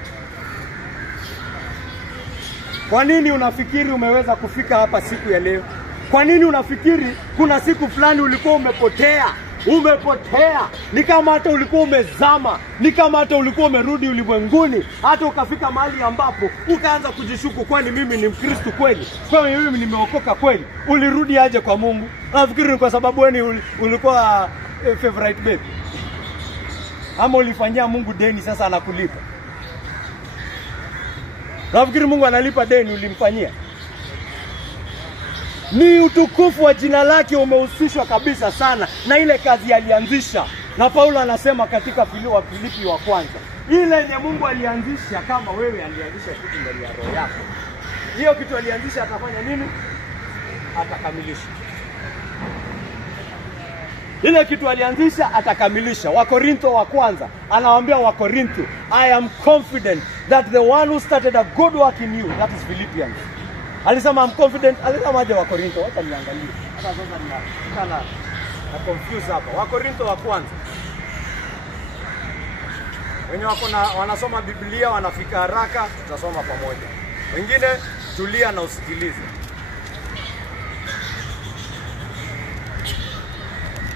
Kwa nini unafikiri umeweza kufika hapa siku ya leo? Kwa nini unafikiri kuna siku fulani ulikuwa umepotea? Ni kama hata ulikuwa umezama, ni kama hata ulikuwa umerudi ulimwenguni, hata ukafika mahali ambapo ukaanza kujishuku, kwani mimi ni Mkristo kweli? Kwani mimi nimeokoka kweli? Ulirudi aje kwa Mungu? Unafikiri ni kwa sababu wewe ulikuwa favorite baby? Ama ulifanyia Mungu deni sasa anakulipa? Unafikiri Mungu analipa deni ulimfanyia? Ni utukufu wa jina lake umehusishwa kabisa sana na ile kazi alianzisha. Na Paulo anasema katika Filipi wa kwanza, ile yenye Mungu alianzisha, kama wewe alianzisha kitu ndani ya roho yako, hiyo kitu alianzisha atafanya nini? Atakamilisha. Ile kitu alianzisha atakamilisha. Wakorintho wa kwanza anawaambia Wakorintho, I am confident that the one who started a good work in you, that is Philippians. Alisema I'm confident. Alisema aje Wakorintho? Wacha niangalie. Hata sasa na confuse hapa. Wakorintho wa kwanza. Wenye wanasoma Biblia wanafika haraka, tutasoma pamoja. Wengine tulia na usikilize.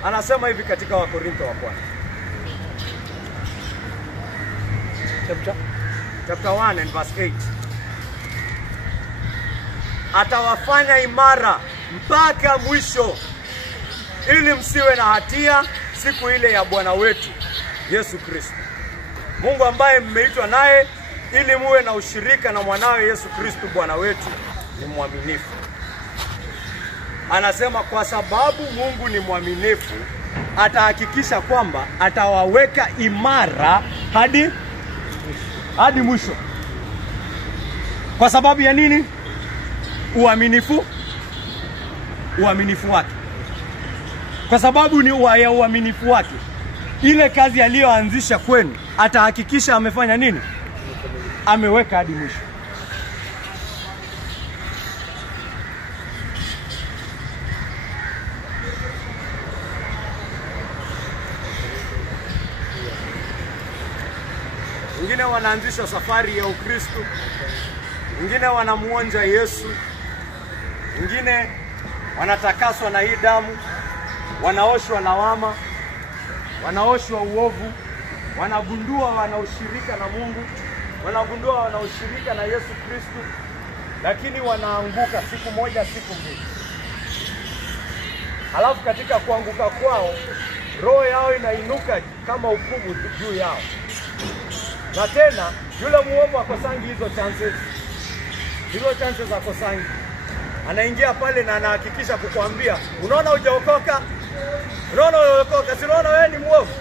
Anasema hivi katika Wakorintho wa kwanza. chapter 1 and verse 8. Atawafanya imara mpaka mwisho, ili msiwe na hatia siku ile ya Bwana wetu Yesu Kristo. Mungu ambaye mmeitwa naye ili muwe na ushirika na mwanawe Yesu Kristo Bwana wetu ni mwaminifu. Anasema kwa sababu Mungu ni mwaminifu, atahakikisha kwamba atawaweka imara hadi mwisho. Kwa sababu ya nini? Uaminifu wake. Kwa sababu ni ya uaminifu wake, ile kazi aliyoanzisha kwenu atahakikisha amefanya nini? Ameweka hadi mwisho. Wengine wanaanzisha safari ya Ukristo, wengine wanamuonja Yesu, wengine wanatakaswa na hii damu, wanaoshwa lawama, wanaoshwa uovu, wanagundua wanaushirika na Mungu, wanagundua wanaushirika na Yesu Kristo, lakini wanaanguka siku moja siku mbili. Halafu katika kuanguka kwao, roho yao inainuka kama hukumu juu yao. Na tena yule muovu akosangi hizo chances akosangi. Anaingia pale na anahakikisha kukuambia, unaona hujaokoka? Unaona hujaokoka? Si unaona wewe ni muovu?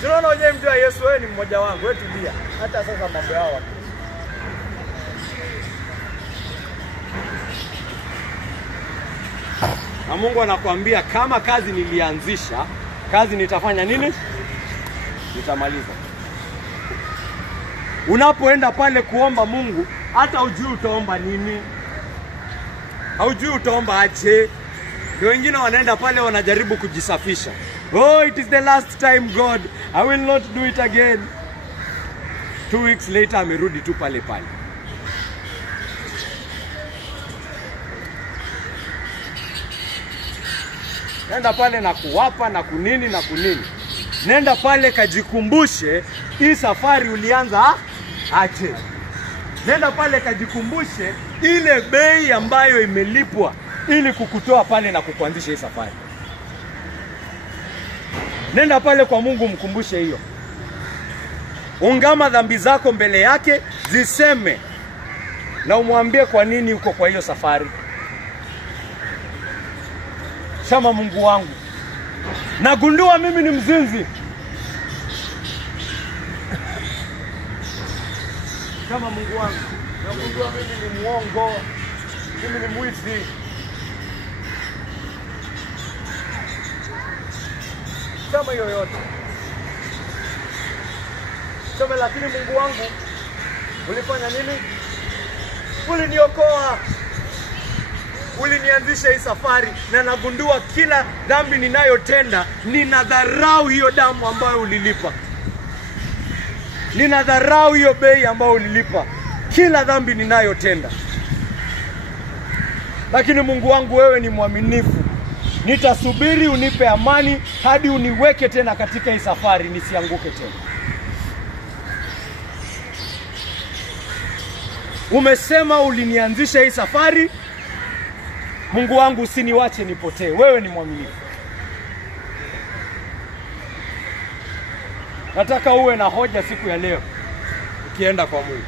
Si unaona wewe mtu wa Yesu, wewe ni mmoja wangu, wewe tulia. Hata sasa mambo yao wapi. Na Mungu anakuambia kama kazi nilianzisha, kazi nitafanya nini? Nitamaliza. Unapoenda pale kuomba Mungu, hata hujui utaomba nini, haujui utaomba aje. Ndio wengine wanaenda pale wanajaribu kujisafisha. Oh, it is the last time God, I will not do it again. 2 weeks later amerudi tu pale pale. Nenda pale na kuwapa na kunini na kunini. Nenda pale kajikumbushe hii safari ulianza aje. Nenda pale kajikumbushe ile bei ambayo imelipwa ili kukutoa pale na kukuanzisha hii safari. Nenda pale kwa Mungu mkumbushe hiyo. Ungama dhambi zako mbele yake, ziseme na umwambie kwa nini uko kwa hiyo safari. Shama Mungu wangu, nagundua mimi ni mzinzi. Shama Mungu wangu, nagundua mimi ni muongo, mimi ni mwizi. Shama yoyote. Shama, lakini Mungu wangu, ulifanya nini? Uliniokoa. Ulinianzisha hii safari na nagundua kila dhambi ninayotenda ninadharau hiyo damu ambayo ulilipa. Ninadharau hiyo bei ambayo ulilipa kila dhambi ninayotenda. Lakini Mungu wangu, wewe ni mwaminifu. Nitasubiri unipe amani hadi uniweke tena katika hii safari, nisianguke tena. Umesema ulinianzisha hii safari. Mungu wangu, usiniwache nipotee. Wewe ni mwaminifu. Nataka uwe na hoja siku ya leo ukienda kwa Mungu.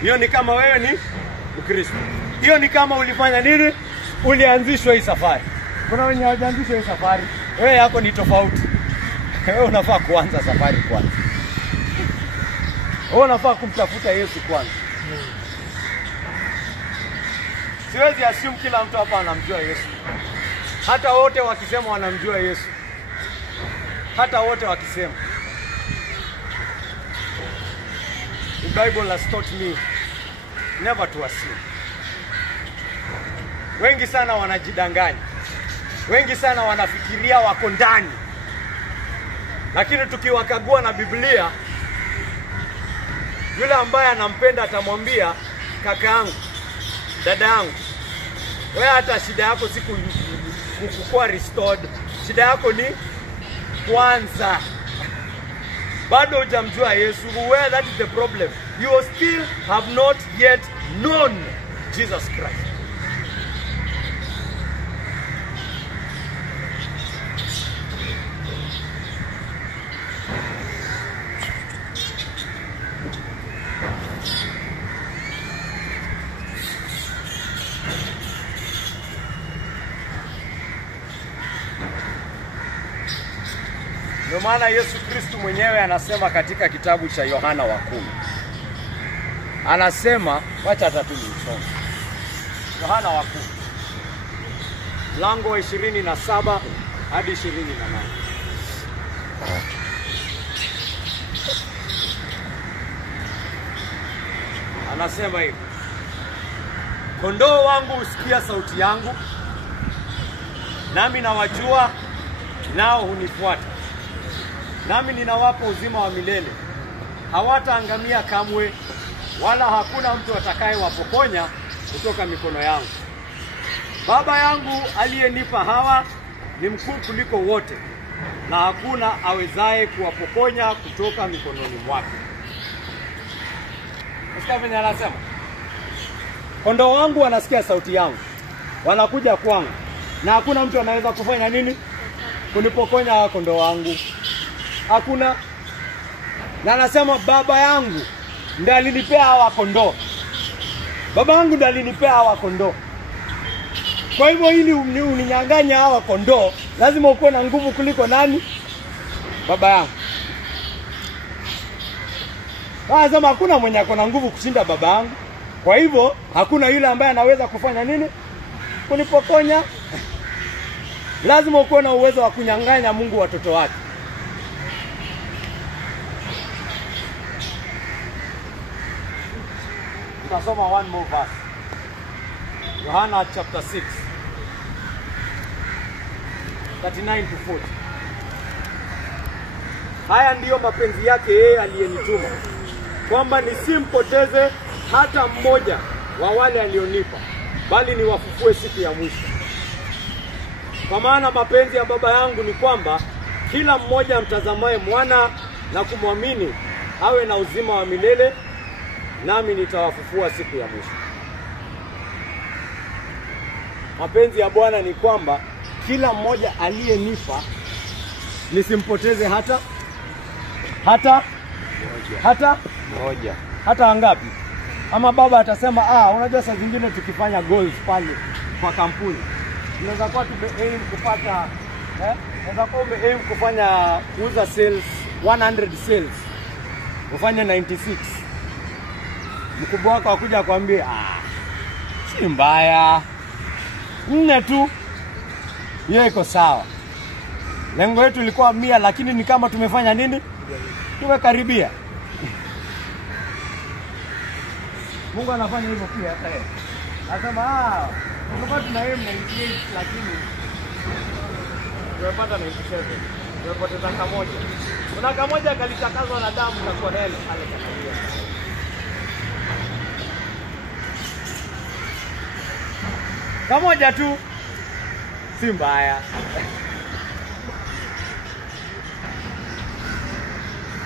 Hiyo ni kama wewe ni Mkristo. Hiyo ni kama ulifanya nini? Ulianzishwa hii safari. Kuna wenye hawajaanzishwa hii safari. Wewe yako ni tofauti. Wewe unafaa kuanza safari kwanza. Wewe unafaa kumtafuta Yesu kwanza. Siwezi assume kila mtu hapa anamjua Yesu. Hata wote wakisema wanamjua Yesu. Hata wote wakisema. The Bible has taught me never to assume. Wengi sana wanajidanganya. Wengi sana wanafikiria wako ndani. Lakini tukiwakagua na Biblia, yule ambaye anampenda atamwambia, kaka yangu, dada yangu, wewe hata shida yako siku kukuwa restored, Shida yako ni kwanza bado hujamjua Yesu. Where that is the problem. You still have not yet known Jesus Christ. Ndio maana Yesu Kristo mwenyewe anasema katika kitabu cha Yohana wa 10. Anasema, wacha tatulisome. Yohana wa 10. Mlango wa 27 hadi 28. Anasema hivi: kondoo wangu husikia sauti yangu, nami nawajua, nao hunifuata. Nami ninawapa uzima wa milele. Hawataangamia kamwe, wala hakuna mtu atakayewapokonya kutoka mikono yangu. Baba yangu aliyenipa hawa ni mkuu kuliko wote, na hakuna awezaye kuwapokonya kutoka mikononi mwake. Nasikia venye anasema, kondoo wangu wanasikia sauti yangu, wanakuja kwangu, na hakuna mtu anaweza kufanya nini? Kunipokonya hawa kondoo wangu. Hakuna. Na anasema baba yangu ndiye alinipea hawa kondoo. Baba yangu ndiye alinipea hawa kondoo. Kwa hivyo ili uninyang'anya hawa kondoo, lazima uwe na nguvu kuliko nani? Baba yangu. Anasema hakuna mwenye ako na nguvu kushinda baba yangu. Kwa hivyo hakuna yule ambaye anaweza kufanya nini? Kunipokonya. Lazima uwe na uwezo wa kunyang'anya Mungu watoto wake. Tutasoma one more verse. Yohana chapter 6, 39 to 40. Haya ndiyo mapenzi yake yeye aliyenituma, kwamba nisimpoteze hata mmoja wa wale alionipa, bali niwafufue siku ya mwisho. Kwa maana mapenzi ya Baba yangu ni kwamba kila mmoja mtazamaye mwana na kumwamini awe na uzima wa milele, nami nitawafufua siku ya mwisho. Mapenzi ya Bwana ni kwamba kila mmoja aliyenipa nisimpoteze hata moja. Hata wangapi? Ama baba atasema, unajua saa zingine tukifanya goals pale kwa kampuni, tunaweza kuwa tume-aim kupata unaweza kuwa ume-aim kufanya kuuza sales 100 sales, ufanye 96. Mkubwa wako akuja akwambie, si mbaya, 4 tu, hiyo iko sawa. Lengo letu lilikuwa 100, lakini ni kama tumefanya nini? Tumekaribia. Mungu anafanya hivyo pia hata yeye. Anasema, tulikuwa tunaim 98, lakini tumepata 97. Tumepoteza kamoja. Kuna kamoja kalitakazwa na damu na korele pale kakalia. Kamoja tu, si mbaya.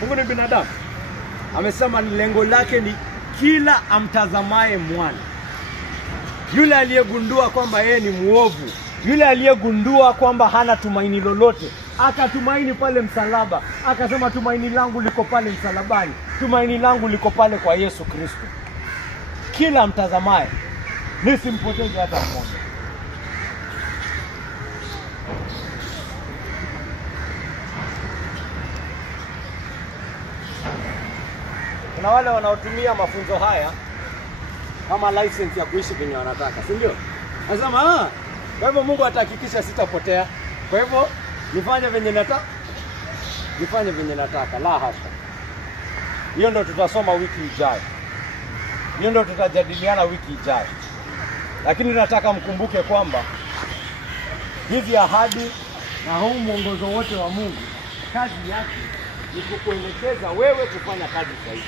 Mungu ni binadamu. Amesema lengo lake ni kila amtazamaye mwana. Yule aliyegundua kwamba yeye ni muovu, yule aliyegundua kwamba hana tumaini lolote, akatumaini pale msalaba, akasema tumaini langu liko pale msalabani, tumaini langu liko pale kwa Yesu Kristo. Kila mtazamaye, nisimpoteze hata mmoja. Kuna wale wanaotumia mafunzo haya kama license ya kuishi venye wanataka, si ndio? Anasema, kwa hivyo Mungu atahakikisha sitapotea. Kwa hivyo nifanye venye nataka. Nifanye venye nataka. La hasha. Hiyo ndio tutasoma wiki ijayo. Hiyo ndio tutajadiliana wiki ijayo. Lakini nataka mkumbuke kwamba hizi ahadi na huu mwongozo wote wa Mungu, kazi yake ni kukuelekeza wewe kufanya kazi zaidi,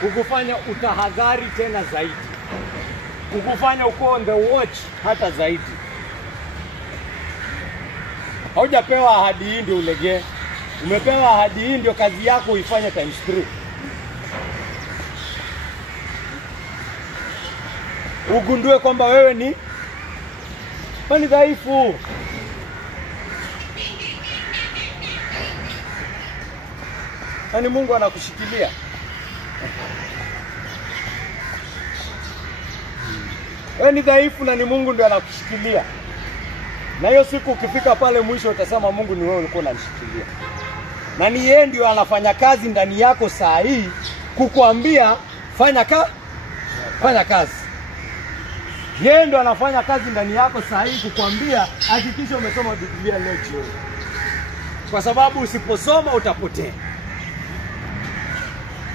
kukufanya utahadhari tena zaidi, kukufanya uko on the watch hata zaidi. Haujapewa ahadi hii ndio ulegee. Umepewa ahadi hii ndio kazi yako uifanye times 3. Ugundue kwamba wewe ni dhaifu. Yaani Mungu anakushikilia. Wewe ni dhaifu na ni Mungu ndiye anakushikilia. Na hiyo siku ukifika pale mwisho utasema Mungu ni wewe ulikuwa unanishikilia. Na ni yeye ndio anafanya kazi ndani yako saa hii kukuambia fanya kazi. Yeye ndio anafanya kazi ndani yako saa hii kukuambia hakikisha umesoma Biblia leo jioni. Kwa sababu usiposoma utapotea.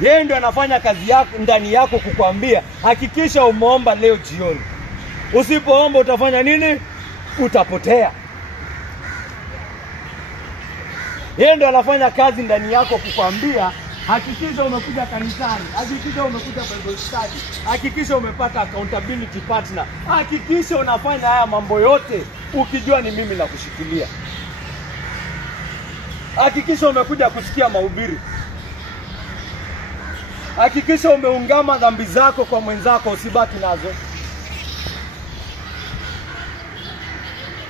Yeye ndio anafanya kazi yako ndani yako kukuambia hakikisha umeomba leo jioni. Usipoomba utafanya nini? Utapotea. Yeye ndio anafanya kazi ndani yako kukuambia hakikisha umekuja kanisani, hakikisha umekuja Bible study, hakikisha umepata accountability partner, hakikisha unafanya haya mambo yote ukijua ni mimi na kushikilia. Hakikisha umekuja kusikia mahubiri. Hakikisha umeungama dhambi zako kwa mwenzako, usibaki nazo.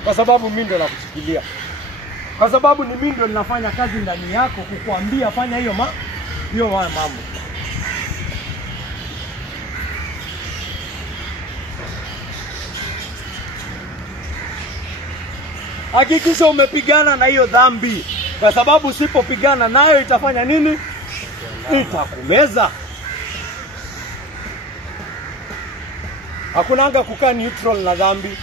Kwa sababu mimi ndio nakushikilia. Kwa sababu ni mimi ndio ninafanya kazi ndani yako kukuambia fanya hiyo mambo. Hakikisha umepigana na hiyo dhambi. Kwa sababu usipopigana nayo itafanya nini? Itakumeza. Hakuna anga kukaa neutral na dhambi.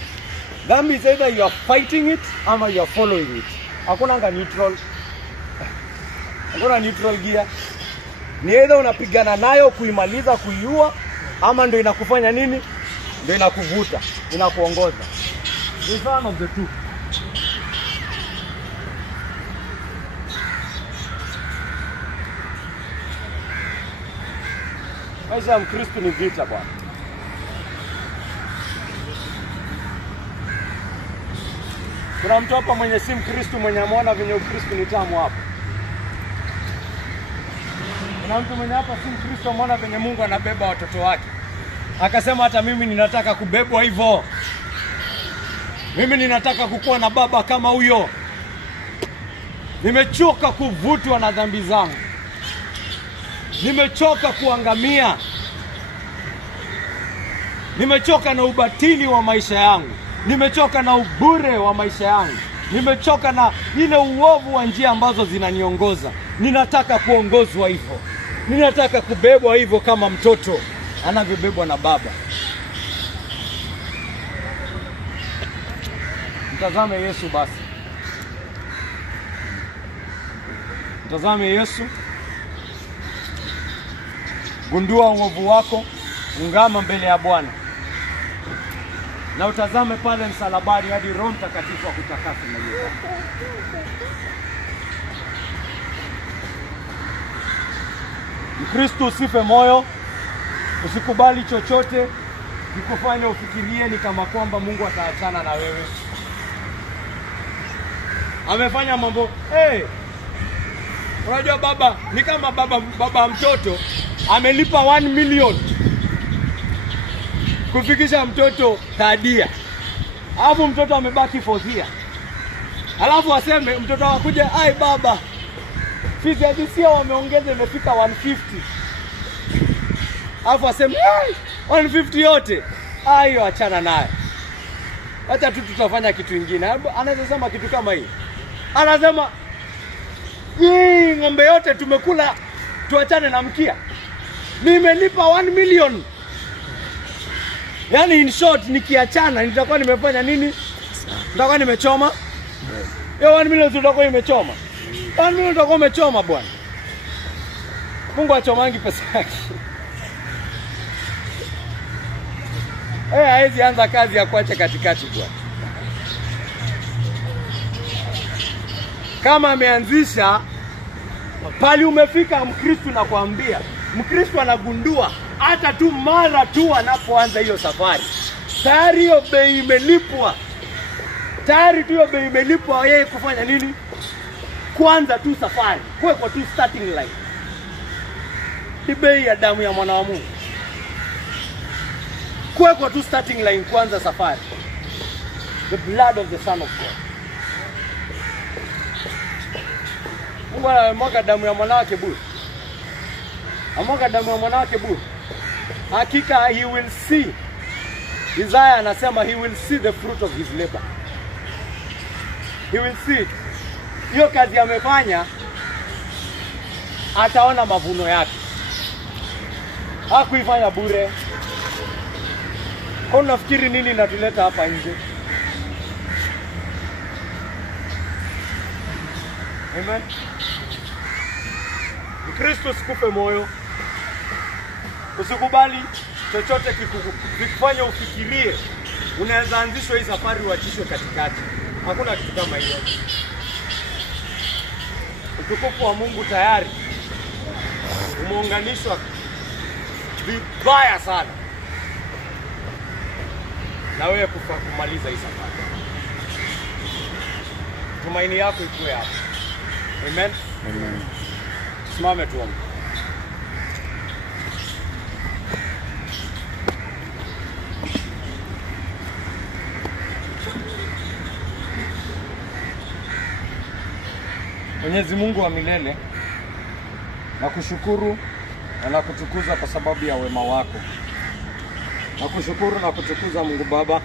Dhambi is either you are fighting it ama you are following it. Hakuna anga neutral. Hakuna neutral gear. Ni either unapigana nayo kuimaliza, kuiua, ama ndio inakufanya nini? Ndio inakuvuta, inakuongoza. It's one of the two. Maisha ya Mkristo ni vita bwana. Kuna mtu hapa mwenye si Mkristo mwenye ameona venye Ukristo ni tamu hapa. Kuna mtu mwenye hapa si Mkristo ameona venye Mungu anabeba watoto wake. Akasema hata mimi ninataka kubebwa hivyo. Mimi ninataka kukuwa na baba kama huyo. Nimechoka kuvutwa na dhambi zangu. Nimechoka kuangamia. Nimechoka na ubatili wa maisha yangu. Nimechoka na ubure wa maisha yangu. Nimechoka na ile uovu wa njia ambazo zinaniongoza. Ninataka kuongozwa hivyo. Ninataka kubebwa hivyo kama mtoto anavyobebwa na baba. Mtazame Yesu basi. Mtazame Yesu. Gundua uovu wako, ungama mbele ya Bwana. Na utazame pale msalabani hadi Roho Mtakatifu akutakase na yeye. Mkristo usife moyo, usikubali chochote kikufanya ufikirie ni kama kwamba Mungu ataachana na wewe. Amefanya mambo, unajua baba, ni kama baba mtoto amelipa 1 million kufikisha mtoto tadia. Alafu mtoto amebaki 4th year. Alafu aseme mtoto akuje, ai baba, fees ya this year wameongeza imefika 150. Alafu aseme, ai 150 yote. Ayo achana naye. Hata tutafanya kitu kingine. Anaweza sema kitu kama hii. Anasema, ng'ombe yote tumekula, tuachane na mkia. Nimelipa 1 million. Yaani in short nikiachana nitakuwa nimefanya nini? Nitakuwa nimechoma. Hiyo 1 million tutakuwa imechoma. 1 million tutakuwa umechoma bwana. Mungu achomangi pesa yake. Haezi anza kazi ya kuacha katikati bwana. Kama ameanzisha pali umefika Mkristo na kuambia, Mkristo anagundua hata tu mara tu anapoanza hiyo safari. Tayari hiyo bei imelipwa. Tayari tu hiyo bei imelipwa yeye kufanya nini? Kwanza tu safari. Kwa tu starting line. Ni bei ya damu ya mwana wa Mungu. Kwa tu starting line kwanza safari. The blood of the Son of God. Mungu anamwaga damu ya mwana wake bure. Amwaga damu ya mwana wake bure. Hakika he will see. Isaiah anasema he will see the fruit of his labor. He will see. Hiyo kazi amefanya, ataona mavuno yake. Hakuifanya bure. Kwa unafikiri nini inatuleta hapa nje? Amen. Kristo sikupe moyo. Usikubali chochote kikufanya ufikirie unaweza anzishwa hii safari uachishwe katikati. Hakuna kitu kama hiyo. Utukufu wa Mungu tayari umeunganishwa vibaya sana na wewe kumaliza hii safari. Tumaini yako ikuwe hapa. Amen. Amen. Simame tuombe. Mwenyezi Mungu wa milele, nakushukuru na nakutukuza kwa sababu ya wema wako. Nakushukuru na kutukuza Mungu Baba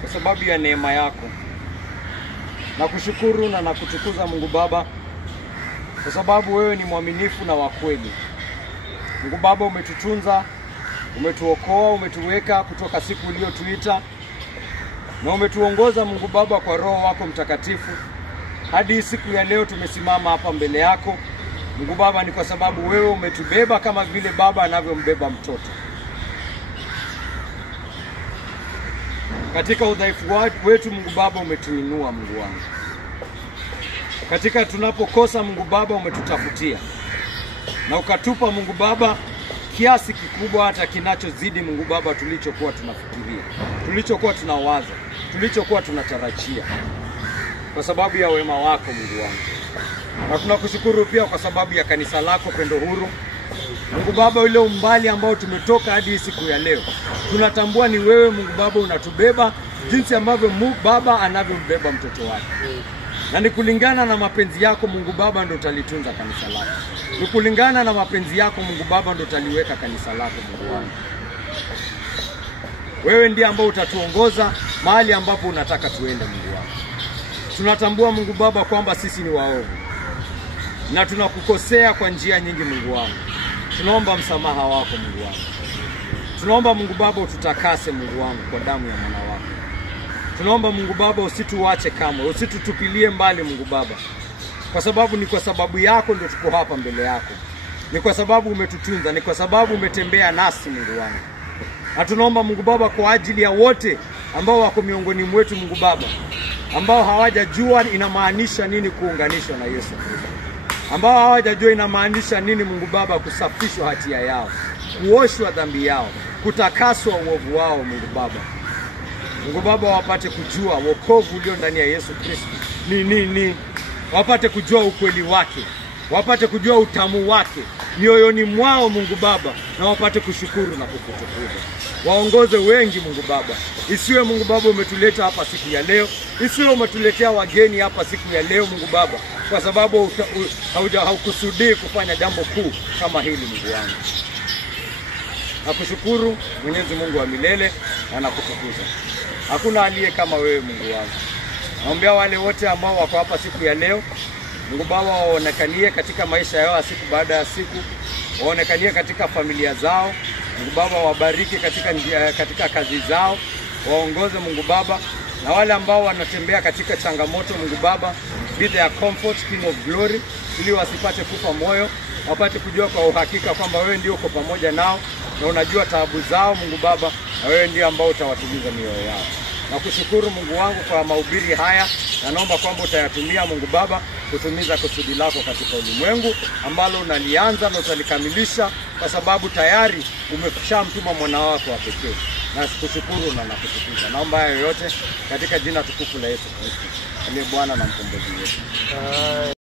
kwa sababu ya neema yako. Nakushukuru na nakutukuza Mungu Baba kwa sababu wewe ni mwaminifu na wa kweli. Mungu Baba, umetutunza, umetuokoa, umetuweka kutoka siku uliyotuita na umetuongoza Mungu Baba kwa Roho wako Mtakatifu. Hadi siku ya leo tumesimama hapa mbele yako. Mungu Baba, ni kwa sababu wewe umetubeba kama vile baba anavyombeba mtoto. Katika udhaifu wetu Mungu Baba umetuinua Mungu wangu. Katika tunapokosa Mungu Baba umetutafutia. Na ukatupa Mungu Baba kiasi kikubwa hata kinachozidi Mungu Baba tulichokuwa tunafikiria, tulichokuwa tunawaza, tulichokuwa tunatarajia. Kwa sababu ya wema wako Mungu wangu. Na tunakushukuru pia kwa sababu ya kanisa lako Pendo Huru. Mungu Baba, ile umbali ambao tumetoka hadi siku ya leo, tunatambua ni wewe Mungu Baba unatubeba jinsi ambavyo Mungu Baba anavyombeba mtoto wake. Na ni kulingana na mapenzi yako Mungu Baba ndio utalitunza kanisa lako. Ni kulingana na mapenzi yako Mungu Baba ndio utaliweka kanisa lako Mungu wangu. Wewe ndiye ambao utatuongoza mahali ambapo unataka tuende Mungu wangu. Tunatambua Mungu Baba kwamba sisi ni waovu na tunakukosea kwa njia nyingi Mungu wangu. Tunaomba msamaha wako Mungu wangu. Tunaomba Mungu Baba ututakase Mungu wangu kwa damu ya mwana wako. Tunaomba Mungu Baba usituache kamwe, usitutupilie mbali Mungu Baba. Kwa sababu ni kwa sababu yako ndio tuko hapa mbele yako. Ni kwa sababu umetutunza, ni kwa sababu umetembea nasi Mungu wangu. Na tunaomba Mungu Baba kwa ajili ya wote ambao wako miongoni mwetu Mungu Baba, ambao hawajajua inamaanisha nini kuunganishwa na Yesu Kristo, ambao hawajajua inamaanisha nini Mungu Baba kusafishwa hatia yao, kuoshwa dhambi yao, kutakaswa uovu wao Mungu Baba. Mungu Baba, wapate kujua wokovu ulio ndani ya Yesu Kristo ni nini, wapate kujua ukweli wake, wapate kujua utamu wake mioyoni mwao Mungu Baba, na wapate kushukuru na kukutukuza. Waongoze wengi Mungu Baba. Isiwe Mungu Baba umetuleta hapa siku ya leo, isiwe umetuletea wageni hapa siku ya leo Mungu Baba, kwa sababu haukusudii kufanya jambo kuu kama hili Mungu wangu. Nakushukuru Mwenyezi Mungu wa milele na nakutukuza. Hakuna aliye kama wewe Mungu wangu. Naombea wale wote ambao wako hapa siku ya leo Mungu Baba, waonekanie katika maisha yao siku baada ya siku, waonekanie katika familia zao Mungu Baba, wabariki katika kazi zao, waongoze Mungu Baba. Na wale ambao wanatembea katika changamoto Mungu Baba, be their comfort, King of Glory, ili wasipate kufa moyo, wapate kujua kwa uhakika kwamba wewe ndio uko pamoja nao na unajua taabu zao Mungu Baba, na wewe ndio ambao utawatuliza mioyo yao. Nakushukuru Mungu wangu kwa mahubiri haya, na naomba kwamba utayatumia Mungu Baba kutumiza kusudi lako katika ulimwengu ambalo unalianza na utalikamilisha, kwa sababu tayari umeshamtuma mwana wako wa pekee. na kushukuru na kutukuza. Naomba hayo yote katika jina tukufu la Yesu Kristo, aliye Bwana na mkombozi wetu.